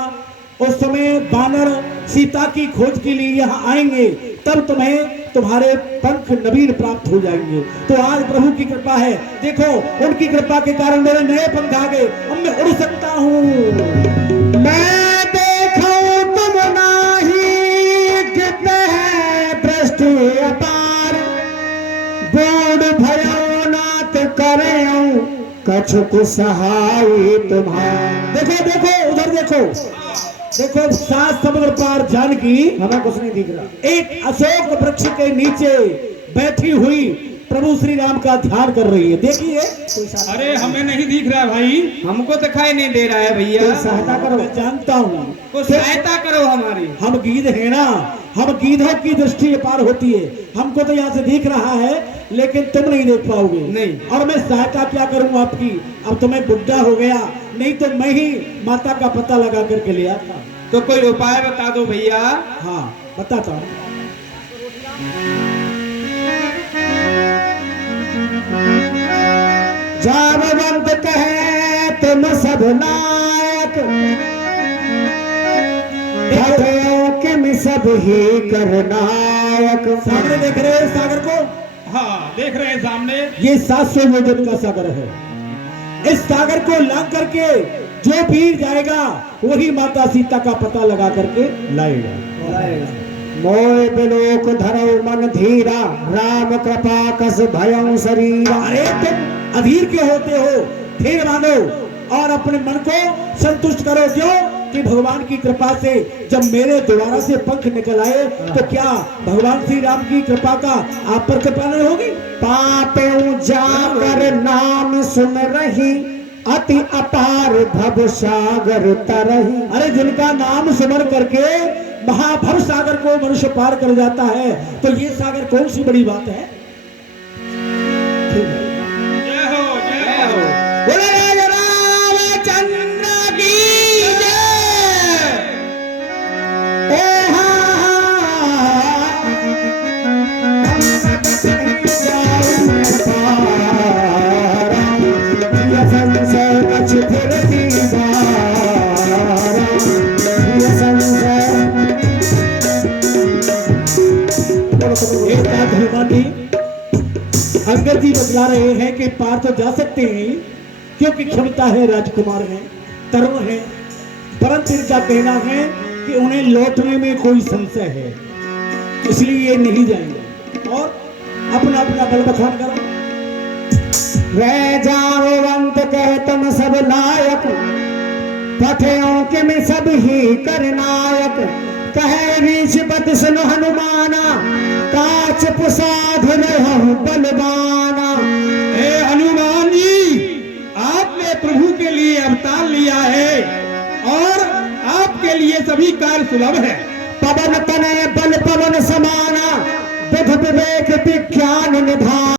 उस समय बानर सीता की खोज के लिए यहाँ आएंगे, तब तुम्हें तुम्हारे पंख नवीन प्राप्त हो जाएंगे। तो आज प्रभु की कृपा है, देखो उनकी कृपा के कारण मेरे नए पंख आ गए, अब मैं उड़ सकता हूँ। मैं देखूं तुम नाही, कितने हैं दृष्टि अपार, बूढ़ भयो नाथ करेऊं कछुक सहाय तुम्हार। देखो देखो उधर देखो, देखो सात समुद्र पार जानकी हमें कुछ नहीं दिख रहा। एक अशोक वृक्ष के नीचे बैठी हुई प्रभु श्री राम का ध्यान कर रही है। देखिए अरे हमें नहीं दिख रहा भाई, हमको दिखाई नहीं दे रहा है भैया। कोई सहायता करो। मैं जानता हूँ, कुछ सहायता करो हमारी। हम गीध है ना, हम गीधों की दृष्टि पार होती है। हमको तो यहाँ से दिख रहा है, लेकिन तुम नहीं देख पाओगे। नहीं। और मैं सहायता क्या करूँ आपकी? अब तो मैं बुढ़ा हो गया, नहीं तो मैं ही माता का पता लगा करके ले आता। तो कोई उपाय बता दो भैया। हाँ बताता हूँ। जामवंत कहे तुम सब नायक, भटयो किम सब ही करनायक। सामने देख रहे हैं सागर को? हाँ देख रहे हैं सामने। ये 700 योजन का सागर है। इस सागर को लांग करके जो पीर जाएगा वही माता सीता का पता लगा करके लाएगा। मोय बिलोक धरो मन धीरा, राम कृपा कस भयं शरीरा। अरे तुम अधीर के होते हो, धीर मानो और अपने मन को संतुष्ट करो। क्यों कि भगवान की कृपा से जब मेरे दोबारा से पंख निकल आए, तो क्या भगवान श्री राम की कृपा का आप पर कृपा नहीं होगी? पापेऊ जाकर नाम सुन रही, अति अपार भव सागर तरही। अरे जिनका नाम सुमर करके महाभव सागर को मनुष्य पार कर जाता है, तो ये सागर कौन सी बड़ी बात है? जय हो जय हो। बोलो राजा रामचंद्र की जय। शंकर जी बतला रहे हैं कि पार तो जा सकते हैं क्योंकि क्षमता है, राजकुमार है, तरुण है, परंतु इनका कहना है कि उन्हें लौटने में कोई संशय है, इसलिए ये नहीं जाएंगे। और अपना अपना बल बखान करो। वह जावंत कह तुम सब लायक, पथयों के में सब ही करनायक। कहे ऋषपति सुन हनुमाना, काच प्रसाद रहु बलवाना। हे हनुमान जी, आपने प्रभु के लिए अवतार लिया है और आपके लिए सभी कार्य सुलभ है। पवन तनय बल पवन समाना, बुध विवेक विज्ञान निधान।